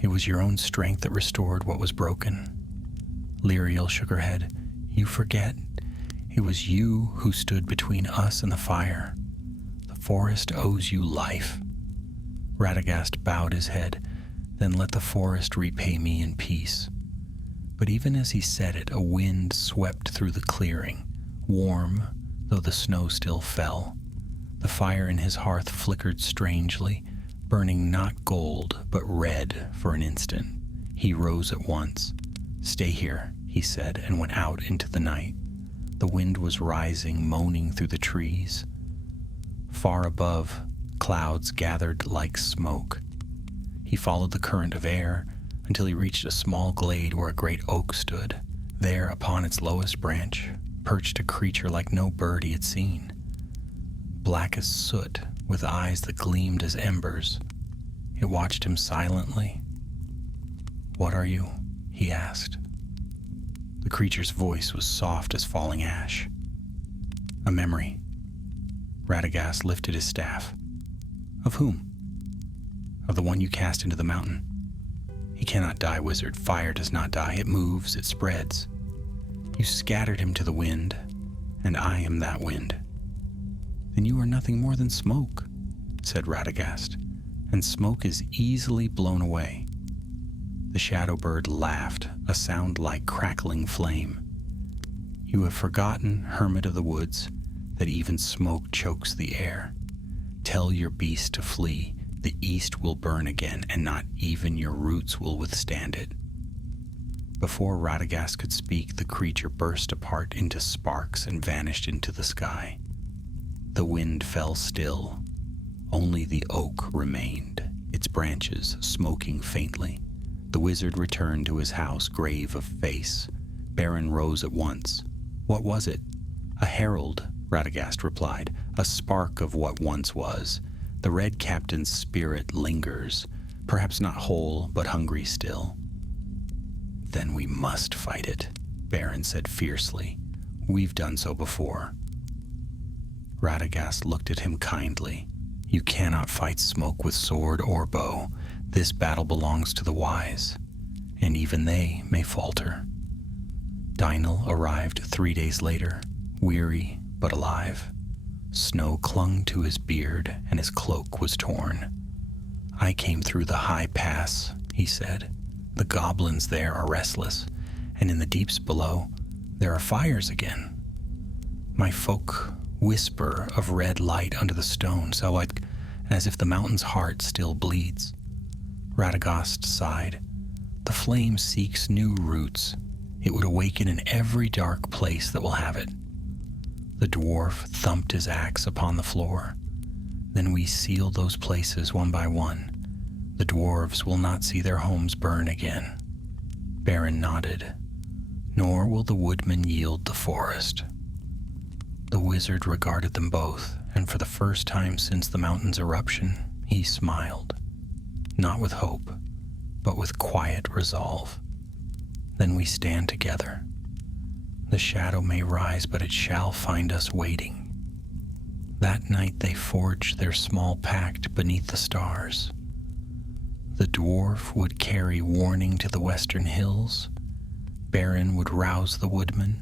It was your own strength that restored what was broken." Liriel shook her head. "You forget. It was you who stood between us and the fire. The forest owes you life." Radagast bowed his head. "Then let the forest repay me in peace." But even as he said it, a wind swept through the clearing, warm, though the snow still fell. The fire in his hearth flickered strangely, burning not gold, but red for an instant. He rose at once. "Stay here," he said, and went out into the night. The wind was rising, moaning through the trees. Far above, clouds gathered like smoke. He followed the current of air until he reached a small glade where a great oak stood. There, upon its lowest branch, perched a creature like no bird he had seen. Black as soot, with eyes that gleamed as embers. It watched him silently. "What are you?" he asked. The creature's voice was soft as falling ash. "A memory." Radagast lifted his staff. "Of whom?" "Of the one you cast into the mountain." "He cannot die, wizard. Fire does not die. It moves, it spreads. You scattered him to the wind, and I am that wind." "Then you are nothing more than smoke," said Radagast, "and smoke is easily blown away." The shadow bird laughed, a sound like crackling flame. "You have forgotten, hermit of the woods, that even smoke chokes the air. Tell your beast to flee. The east will burn again, and not even your roots will withstand it." Before Radagast could speak, the creature burst apart into sparks and vanished into the sky. The wind fell still. Only the oak remained, its branches smoking faintly. The wizard returned to his house, grave of face. Beren rose at once. "What was it?" "A herald," Radagast replied, "a spark of what once was. The Red Captain's spirit lingers, perhaps not whole, but hungry still." "Then we must fight it," Beren said fiercely. "We've done so before." Radagast looked at him kindly. "You cannot fight smoke with sword or bow. This battle belongs to the wise, and even they may falter." Dynel arrived 3 days later, weary but alive. Snow clung to his beard, and his cloak was torn. "I came through the high pass," he said. "The goblins there are restless, and in the deeps below there are fires again. My folk whisper of red light under the stone, so like as if the mountain's heart still bleeds." Radagast sighed. "The flame seeks new roots. It would awaken in every dark place that will have it." The dwarf thumped his axe upon the floor. Then we seal those places one by one. The dwarves will not see their homes burn again. Beren nodded. Nor will the woodmen yield the forest. The wizard regarded them both, and for the first time since the mountain's eruption, he smiled. Not with hope, but with quiet resolve. Then we stand together. The shadow may rise, but it shall find us waiting. That night they forged their small pact beneath the stars. The dwarf would carry warning to the western hills, Beren would rouse the woodmen,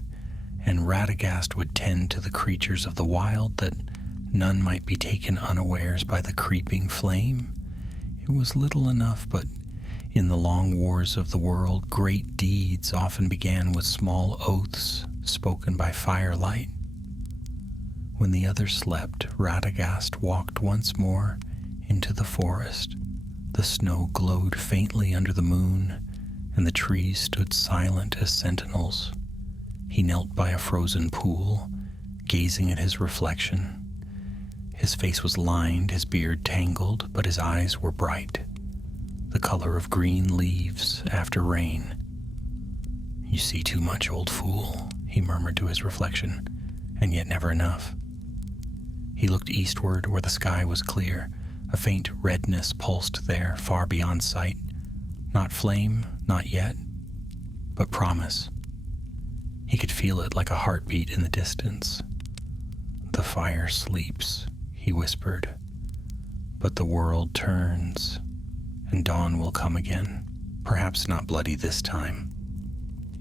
and Radagast would tend to the creatures of the wild that none might be taken unawares by the creeping flame. It was little enough, but in the long wars of the world, great deeds often began with small oaths spoken by firelight. When the others slept, Radagast walked once more into the forest. The snow glowed faintly under the moon, and the trees stood silent as sentinels. He knelt by a frozen pool, gazing at his reflection. His face was lined, his beard tangled, but his eyes were bright, the color of green leaves after rain. "You see too much, old fool," he murmured to his reflection, "and yet never enough." He looked eastward where the sky was clear. A faint redness pulsed there, far beyond sight. Not flame, not yet, but promise. He could feel it like a heartbeat in the distance. "The fire sleeps," he whispered, "but the world turns, and dawn will come again. Perhaps not bloody this time,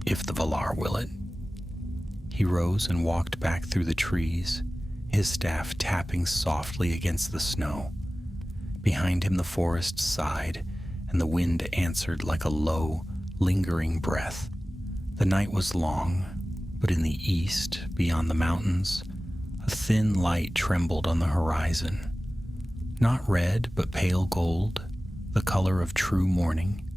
if the Valar will it." He rose and walked back through the trees, his staff tapping softly against the snow. Behind him the forest sighed, and the wind answered like a low, lingering breath. The night was long, but in the east, beyond the mountains, a thin light trembled on the horizon. Not red, but pale gold, the color of true morning,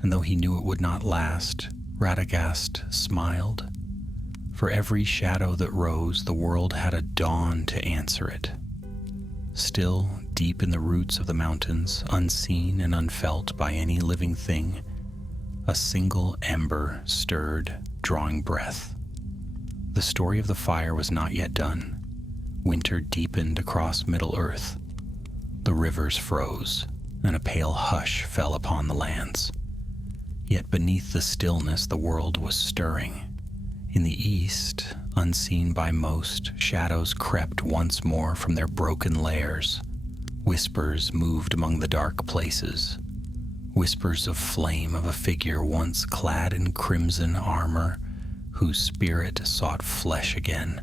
and though he knew it would not last, Radagast smiled. For every shadow that rose, the world had a dawn to answer it. Still, deep in the roots of the mountains, unseen and unfelt by any living thing, a single ember stirred, drawing breath. The story of the fire was not yet done. Winter deepened across Middle-earth. The rivers froze, and a pale hush fell upon the lands. Yet beneath the stillness the world was stirring. In the east, unseen by most, shadows crept once more from their broken lairs. Whispers moved among the dark places. Whispers of flame of a figure once clad in crimson armor, whose spirit sought flesh again.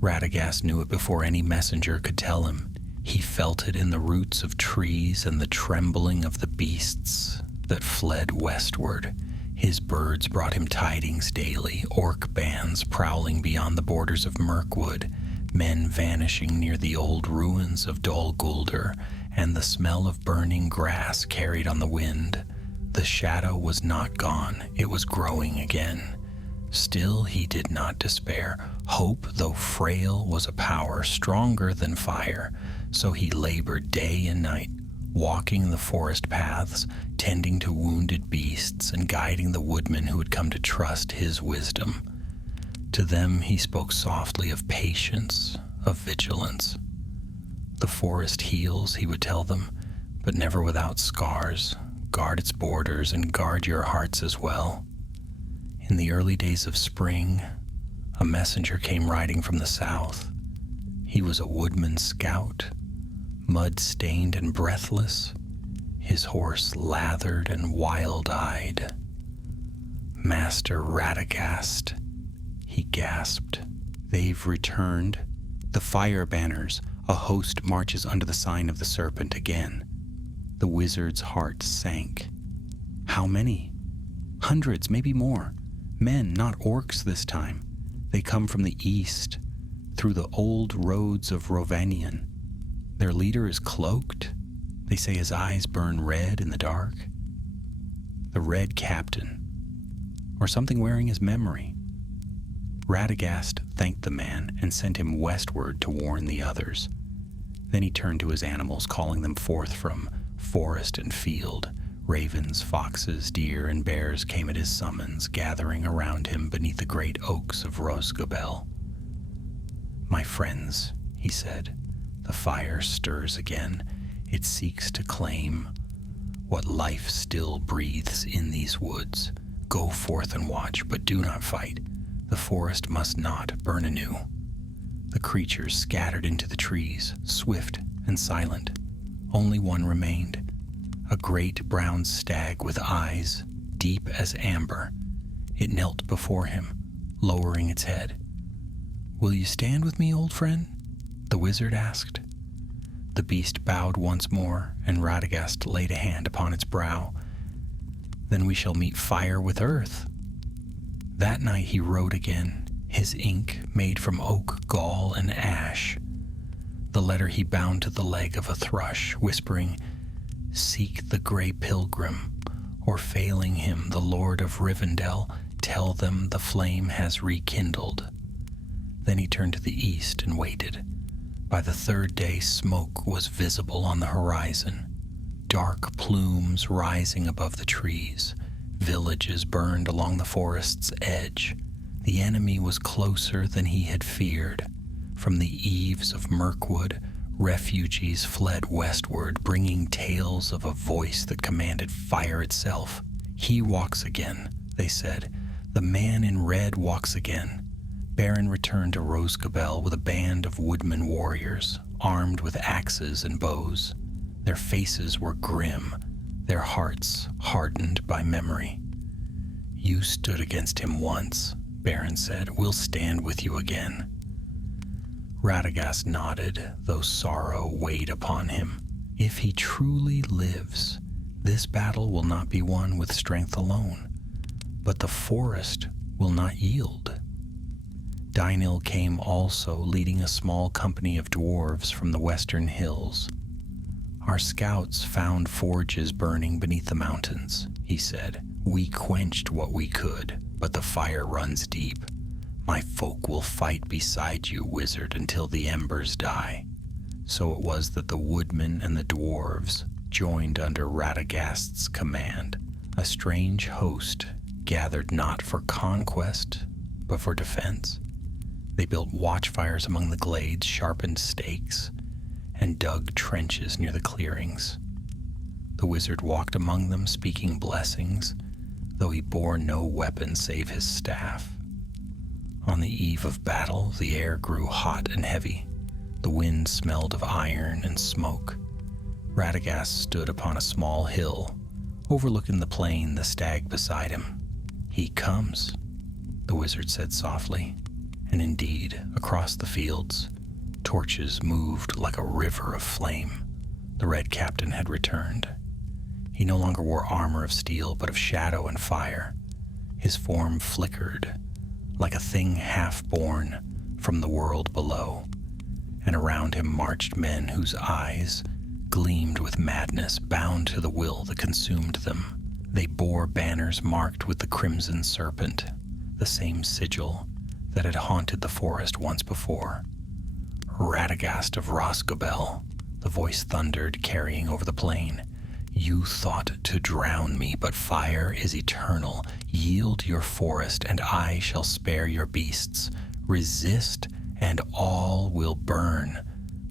Radagast knew it before any messenger could tell him. He felt it in the roots of trees and the trembling of the beasts that fled westward. His birds brought him tidings daily, orc bands prowling beyond the borders of Mirkwood, men vanishing near the old ruins of Dol Guldur, and the smell of burning grass carried on the wind. The shadow was not gone, it was growing again. Still he did not despair. Hope, though frail, was a power stronger than fire, so he labored day and night, walking the forest paths, tending to wounded beasts, and guiding the woodmen who had come to trust his wisdom. To them he spoke softly of patience, of vigilance. "The forest heals," he would tell them, "but never without scars. Guard its borders and guard your hearts as well." In the early days of spring, a messenger came riding from the south. He was a woodman scout, mud-stained and breathless, his horse lathered and wild-eyed. "Master Radagast," he gasped. "They've returned. The fire banners, a host marches under the sign of the serpent again." The wizard's heart sank. How many? Hundreds, maybe more. Men, not orcs this time. They come from the east, through the old roads of Rovanion. Their leader is cloaked. They say his eyes burn red in the dark. The Red Captain, or something wearing his memory. Radagast thanked the man and sent him westward to warn the others. Then he turned to his animals, calling them forth from forest and field. Ravens, foxes, deer, and bears came at his summons, gathering around him beneath the great oaks of Rosgobel. "My friends," he said, "the fire stirs again. It seeks to claim what life still breathes in these woods. Go forth and watch, but do not fight. The forest must not burn anew." The creatures scattered into the trees, swift and silent. Only one remained, a great brown stag with eyes deep as amber. It knelt before him, lowering its head. "Will you stand with me, old friend?" the wizard asked. The beast bowed once more, and Radagast laid a hand upon its brow. "Then we shall meet fire with earth." That night he wrote again, his ink made from oak, gall, and ash. The letter he bound to the leg of a thrush, whispering, "Seek the grey pilgrim, or failing him, the Lord of Rivendell, tell them the flame has rekindled." Then he turned to the east and waited. By the third day, smoke was visible on the horizon, dark plumes rising above the trees. Villages burned along the forest's edge. The enemy was closer than he had feared. From the eaves of Mirkwood, refugees fled westward, bringing tales of a voice that commanded fire itself. "He walks again," they said. "The man in red walks again." Beren returned to Rosgobel with a band of woodmen warriors, armed with axes and bows. Their faces were grim, their hearts hardened by memory. "You stood against him once," Beren said. "We'll stand with you again." Radagast nodded, though sorrow weighed upon him. If he truly lives, this battle will not be won with strength alone, but the forest will not yield. Dynil came also, leading a small company of dwarves from the western hills. "Our scouts found forges burning beneath the mountains," he said. "We quenched what we could, but the fire runs deep. My folk will fight beside you, wizard, until the embers die." So it was that the woodmen and the dwarves joined under Radagast's command, a strange host gathered not for conquest, but for defense. They built watchfires among the glades, sharpened stakes, and dug trenches near the clearings. The wizard walked among them, speaking blessings, though he bore no weapon save his staff. On the eve of battle, the air grew hot and heavy. The wind smelled of iron and smoke. Radagast stood upon a small hill, overlooking the plain, the stag beside him. "He comes," the wizard said softly. And indeed, across the fields, torches moved like a river of flame. The Red Captain had returned. He no longer wore armor of steel, but of shadow and fire. His form flickered, like a thing half-born from the world below, and around him marched men whose eyes gleamed with madness, bound to the will that consumed them. They bore banners marked with the crimson serpent, the same sigil that had haunted the forest once before. "Radagast of Rosgobel," the voice thundered, carrying over the plain. "You thought to drown me, but fire is eternal. Yield your forest, and I shall spare your beasts. Resist, and all will burn."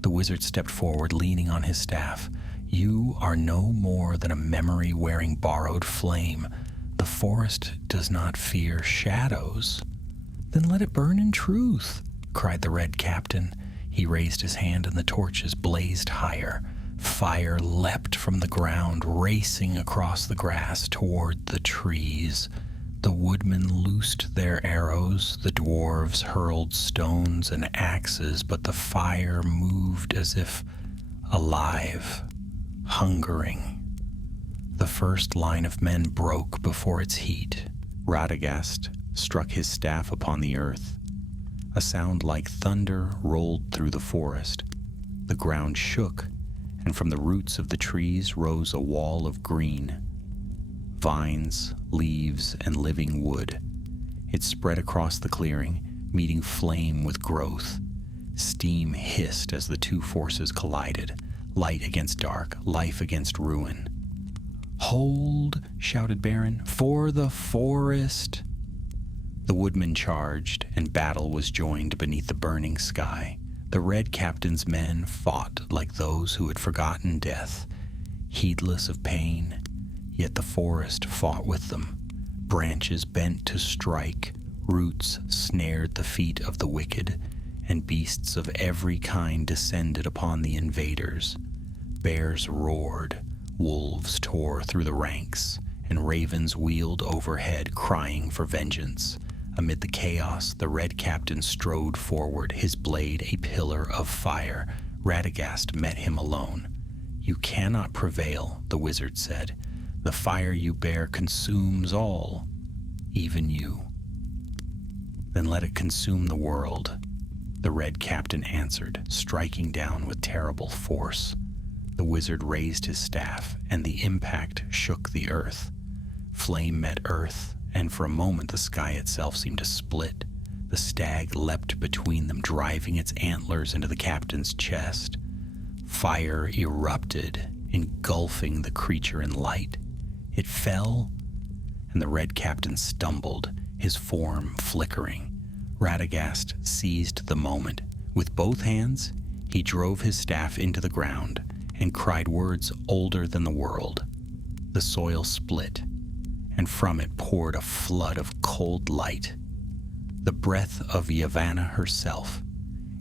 The wizard stepped forward, leaning on his staff. "You are no more than a memory wearing borrowed flame. The forest does not fear shadows." "Then let it burn in truth," cried the Red Captain. He raised his hand and the torches blazed higher. Fire leapt from the ground, racing across the grass toward the trees. The woodmen loosed their arrows, the dwarves hurled stones and axes, but the fire moved as if alive, hungering. The first line of men broke before its heat. Radagast struck his staff upon the earth. A sound like thunder rolled through the forest. The ground shook, and from the roots of the trees rose a wall of green. Vines, leaves, and living wood. It spread across the clearing, meeting flame with growth. Steam hissed as the two forces collided, light against dark, life against ruin. "Hold!" shouted Baron. "For the forest!" The woodmen charged, and battle was joined beneath the burning sky. The Red Captain's men fought like those who had forgotten death, heedless of pain, yet the forest fought with them. Branches bent to strike, roots snared the feet of the wicked, and beasts of every kind descended upon the invaders. Bears roared, wolves tore through the ranks, and ravens wheeled overhead crying for vengeance. Amid the chaos, the Red Captain strode forward, his blade a pillar of fire. Radagast met him alone. "You cannot prevail," the wizard said. "The fire you bear consumes all, even you." "Then let it consume the world," the Red Captain answered, striking down with terrible force. The wizard raised his staff, and the impact shook the earth. Flame met earth, and for a moment the sky itself seemed to split. The stag leapt between them, driving its antlers into the captain's chest. Fire erupted, engulfing the creature in light. It fell, and the Red Captain stumbled, his form flickering. Radagast seized the moment. With both hands, he drove his staff into the ground and cried words older than the world. The soil split, and from it poured a flood of cold light. The breath of Yavanna herself.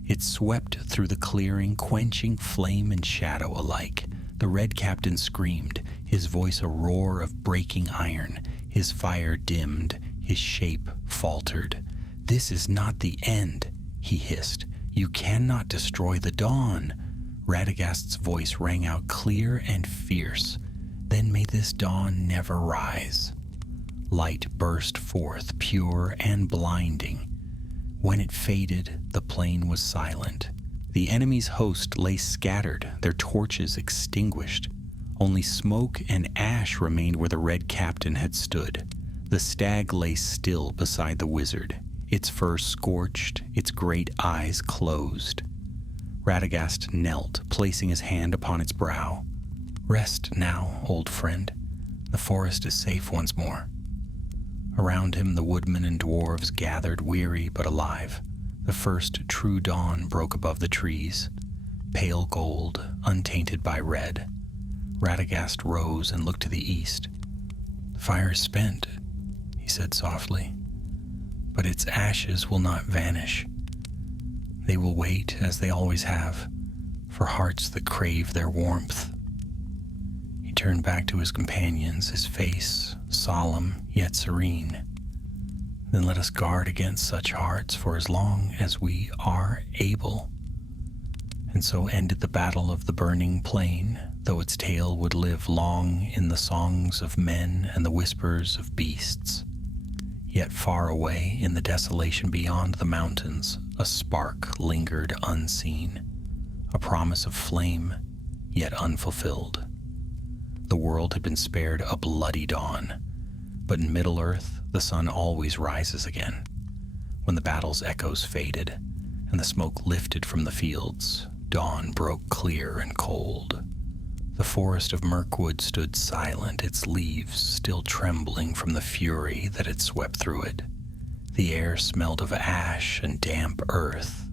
It swept through the clearing, quenching flame and shadow alike. The Red Captain screamed, his voice a roar of breaking iron. His fire dimmed, his shape faltered. "This is not the end," he hissed. "You cannot destroy the dawn." Radagast's voice rang out clear and fierce. "Then may this dawn never rise." Light burst forth, pure and blinding. When it faded, the plain was silent. The enemy's host lay scattered, their torches extinguished. Only smoke and ash remained where the Red Captain had stood. The stag lay still beside the wizard, its fur scorched, its great eyes closed. Radagast knelt, placing his hand upon its brow. "Rest now, old friend. The forest is safe once more." Around him the woodmen and dwarves gathered, weary but alive. The first true dawn broke above the trees, pale gold, untainted by red. Radagast rose and looked to the east. "The fire is spent," he said softly, "but its ashes will not vanish. They will wait, as they always have, for hearts that crave their warmth." He turned back to his companions, his face solemn yet serene. "Then let us guard against such hearts for as long as we are able." And so ended the battle of the burning plain, though its tale would live long in the songs of men and the whispers of beasts. Yet far away in the desolation beyond the mountains, a spark lingered unseen, a promise of flame yet unfulfilled. The world had been spared a bloody dawn, but in Middle-earth the sun always rises again. When the battle's echoes faded and the smoke lifted from the fields, dawn broke clear and cold. The forest of Mirkwood stood silent, its leaves still trembling from the fury that had swept through it. The air smelled of ash and damp earth,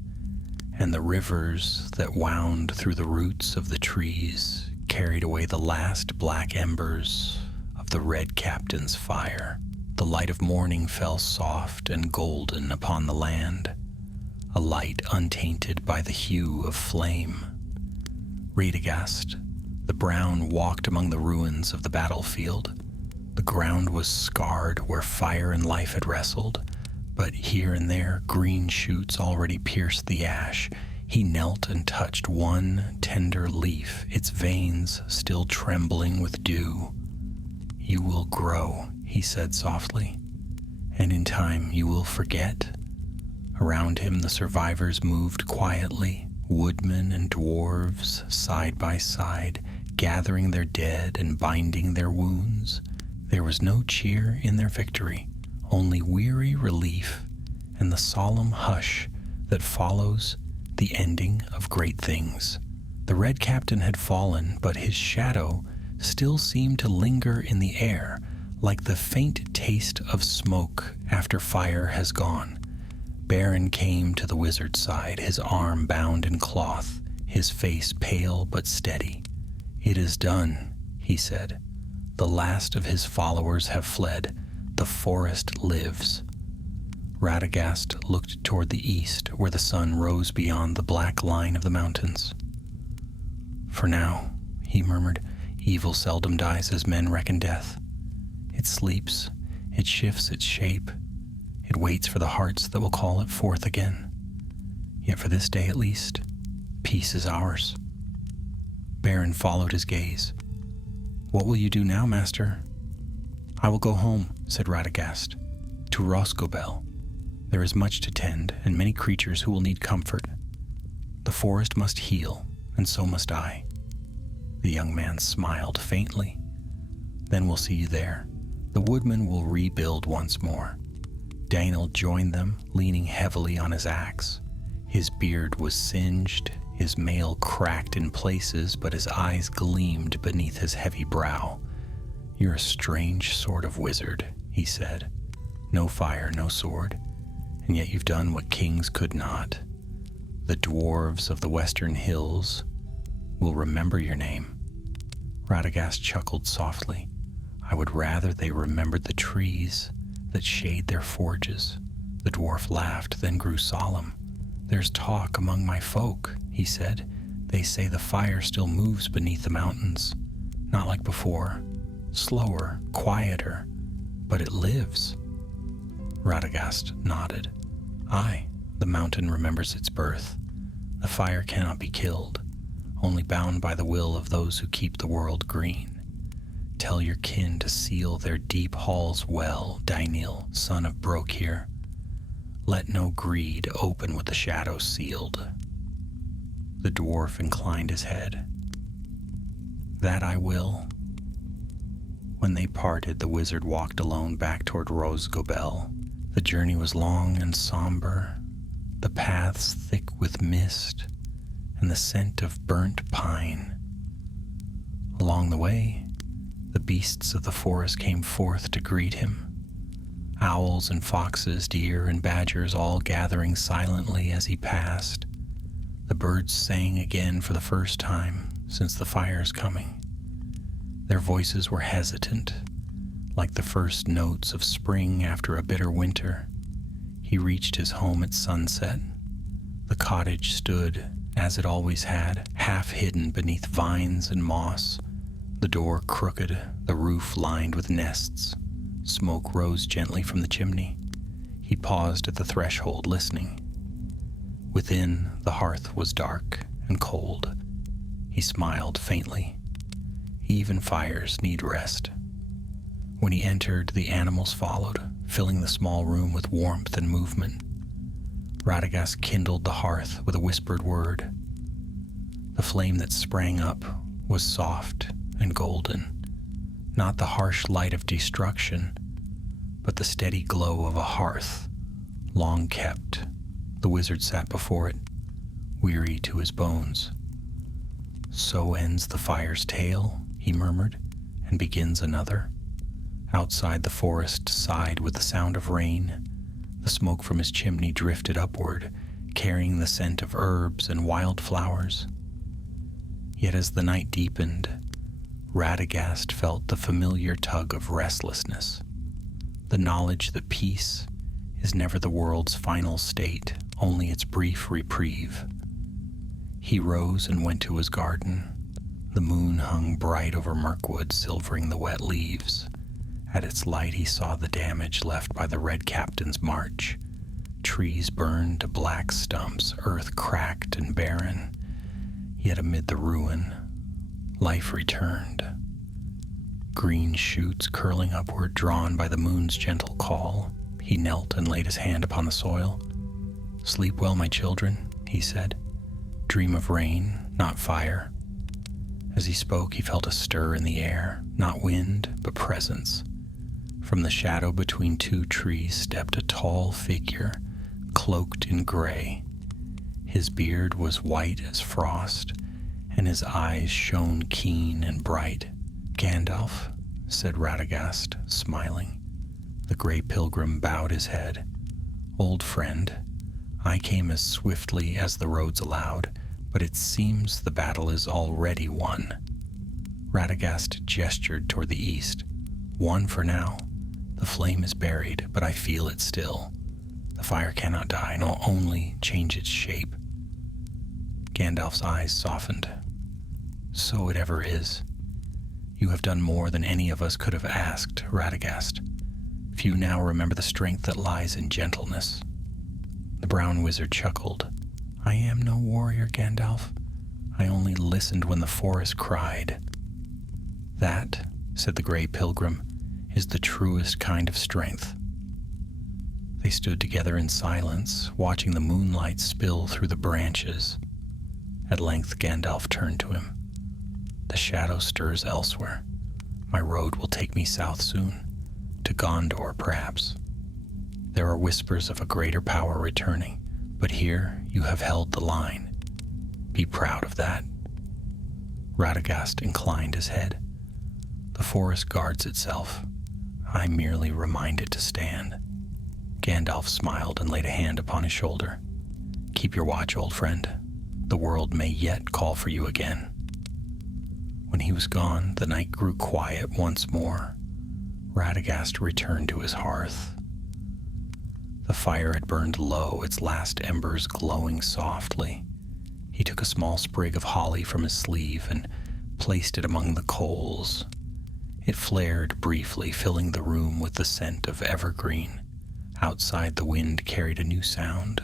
and the rivers that wound through the roots of the trees carried away the last black embers of the Red Captain's fire. The light of morning fell soft and golden upon the land, a light untainted by the hue of flame. Radagast, the brown, walked among the ruins of the battlefield. The ground was scarred where fire and life had wrestled, but here and there green shoots already pierced the ash. He knelt and touched one tender leaf, its veins still trembling with dew. "You will grow," he said softly, "and in time you will forget." Around him the survivors moved quietly, woodmen and dwarves side by side, gathering their dead and binding their wounds. There was no cheer in their victory, only weary relief and the solemn hush that follows the ending of great things. The Red Captain had fallen, but his shadow still seemed to linger in the air, like the faint taste of smoke after fire has gone. Beren came to the wizard's side, his arm bound in cloth, his face pale but steady. "It is done," he said. "The last of his followers have fled. The forest lives." Radagast looked toward the east, where the sun rose beyond the black line of the mountains. "For now," he murmured, "evil seldom dies as men reckon death. It sleeps, it shifts its shape, it waits for the hearts that will call it forth again. Yet for this day at least, peace is ours." Beren followed his gaze. "What will you do now, master?" "I will go home," said Radagast, "to Rosgobel. There is much to tend, and many creatures who will need comfort. The forest must heal, and so must I." The young man smiled faintly. "Then we'll see you there. The woodmen will rebuild once more." Daniel joined them, leaning heavily on his axe. His beard was singed, his mail cracked in places, but his eyes gleamed beneath his heavy brow. "You're a strange sort of wizard," he said. "No fire, no sword, and yet you've done what kings could not. The dwarves of the western hills will remember your name." Radagast chuckled softly. "I would rather they remembered the trees that shade their forges." The dwarf laughed, then grew solemn. "There's talk among my folk," he said. "They say the fire still moves beneath the mountains. Not like before. Slower, quieter, but it lives." Radagast nodded. "Aye, the mountain remembers its birth. The fire cannot be killed, only bound by the will of those who keep the world green. Tell your kin to seal their deep halls well, Dainil, son of Brokir. Let no greed open with the shadow sealed." The dwarf inclined his head. "That I will." When they parted, the wizard walked alone back toward Rosgobel. The journey was long and somber, the paths thick with mist and the scent of burnt pine. Along the way, the beasts of the forest came forth to greet him. Owls and foxes, deer and badgers all gathering silently as he passed. The birds sang again for the first time since the fire's coming. Their voices were hesitant, like the first notes of spring after a bitter winter. He reached his home at sunset. The cottage stood, as it always had, half hidden beneath vines and moss, the door crooked, the roof lined with nests. Smoke rose gently from the chimney. He paused at the threshold, listening. Within, the hearth was dark and cold. He smiled faintly. Even fires need rest. When he entered, the animals followed, filling the small room with warmth and movement. Radagast kindled the hearth with a whispered word. The flame that sprang up was soft and golden, not the harsh light of destruction, but the steady glow of a hearth, long kept. The wizard sat before it, weary to his bones. "So ends the fire's tale," he murmured, "and begins another." Outside, the forest sighed with the sound of rain. The smoke from his chimney drifted upward, carrying the scent of herbs and wildflowers. Yet as the night deepened, Radagast felt the familiar tug of restlessness, the knowledge that peace is never the world's final state, only its brief reprieve. He rose and went to his garden. The moon hung bright over Mirkwood, silvering the wet leaves. At its light he saw the damage left by the Red Captain's march. Trees burned to black stumps, earth cracked and barren. Yet amid the ruin, life returned. Green shoots curling upward, drawn by the moon's gentle call. He knelt and laid his hand upon the soil. "Sleep well, my children," he said. "Dream of rain, not fire." As he spoke, he felt a stir in the air, not wind, but presence. From the shadow between two trees stepped a tall figure, cloaked in gray. His beard was white as frost, and his eyes shone keen and bright. "Gandalf," said Radagast, smiling. The gray pilgrim bowed his head. "Old friend, I came as swiftly as the roads allowed, but it seems the battle is already won." Radagast gestured toward the east. "Won for now. The flame is buried, but I feel it still. The fire cannot die, nor only change its shape." Gandalf's eyes softened. "So it ever is. You have done more than any of us could have asked, Radagast. Few now remember the strength that lies in gentleness." The brown wizard chuckled. "I am no warrior, Gandalf. I only listened when the forest cried." "That," said the gray pilgrim, "is the truest kind of strength." They stood together in silence, watching the moonlight spill through the branches. At length Gandalf turned to him. "The shadow stirs elsewhere. My road will take me south soon, to Gondor perhaps. There are whispers of a greater power returning, but here you have held the line. Be proud of that." Radagast inclined his head. "The forest guards itself. I merely remind it to stand." Gandalf smiled and laid a hand upon his shoulder. "Keep your watch, old friend. The world may yet call for you again." When he was gone, the night grew quiet once more. Radagast returned to his hearth. The fire had burned low, its last embers glowing softly. He took a small sprig of holly from his sleeve and placed it among the coals. It flared briefly, filling the room with the scent of evergreen. Outside, the wind carried a new sound,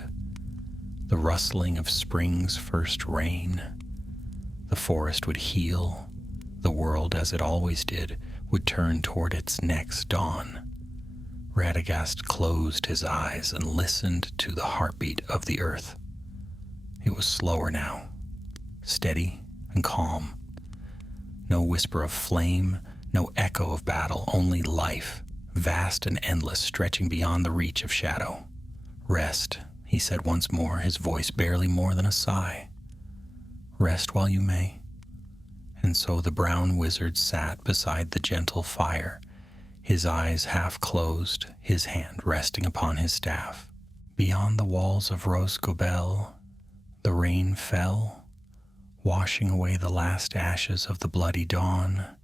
the rustling of spring's first rain. The forest would heal. The world, as it always did, would turn toward its next dawn. Radagast closed his eyes and listened to the heartbeat of the earth. It was slower now, steady and calm. No whisper of flame, no echo of battle, only life, vast and endless, stretching beyond the reach of shadow. "Rest," he said once more, his voice barely more than a sigh. "Rest while you may." And so the brown wizard sat beside the gentle fire, his eyes half closed, his hand resting upon his staff. Beyond the walls of Rosgobel, the rain fell, washing away the last ashes of the bloody dawn.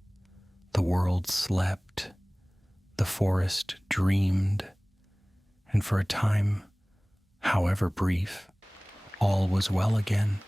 The world slept, the forest dreamed, and for a time, however brief, all was well again.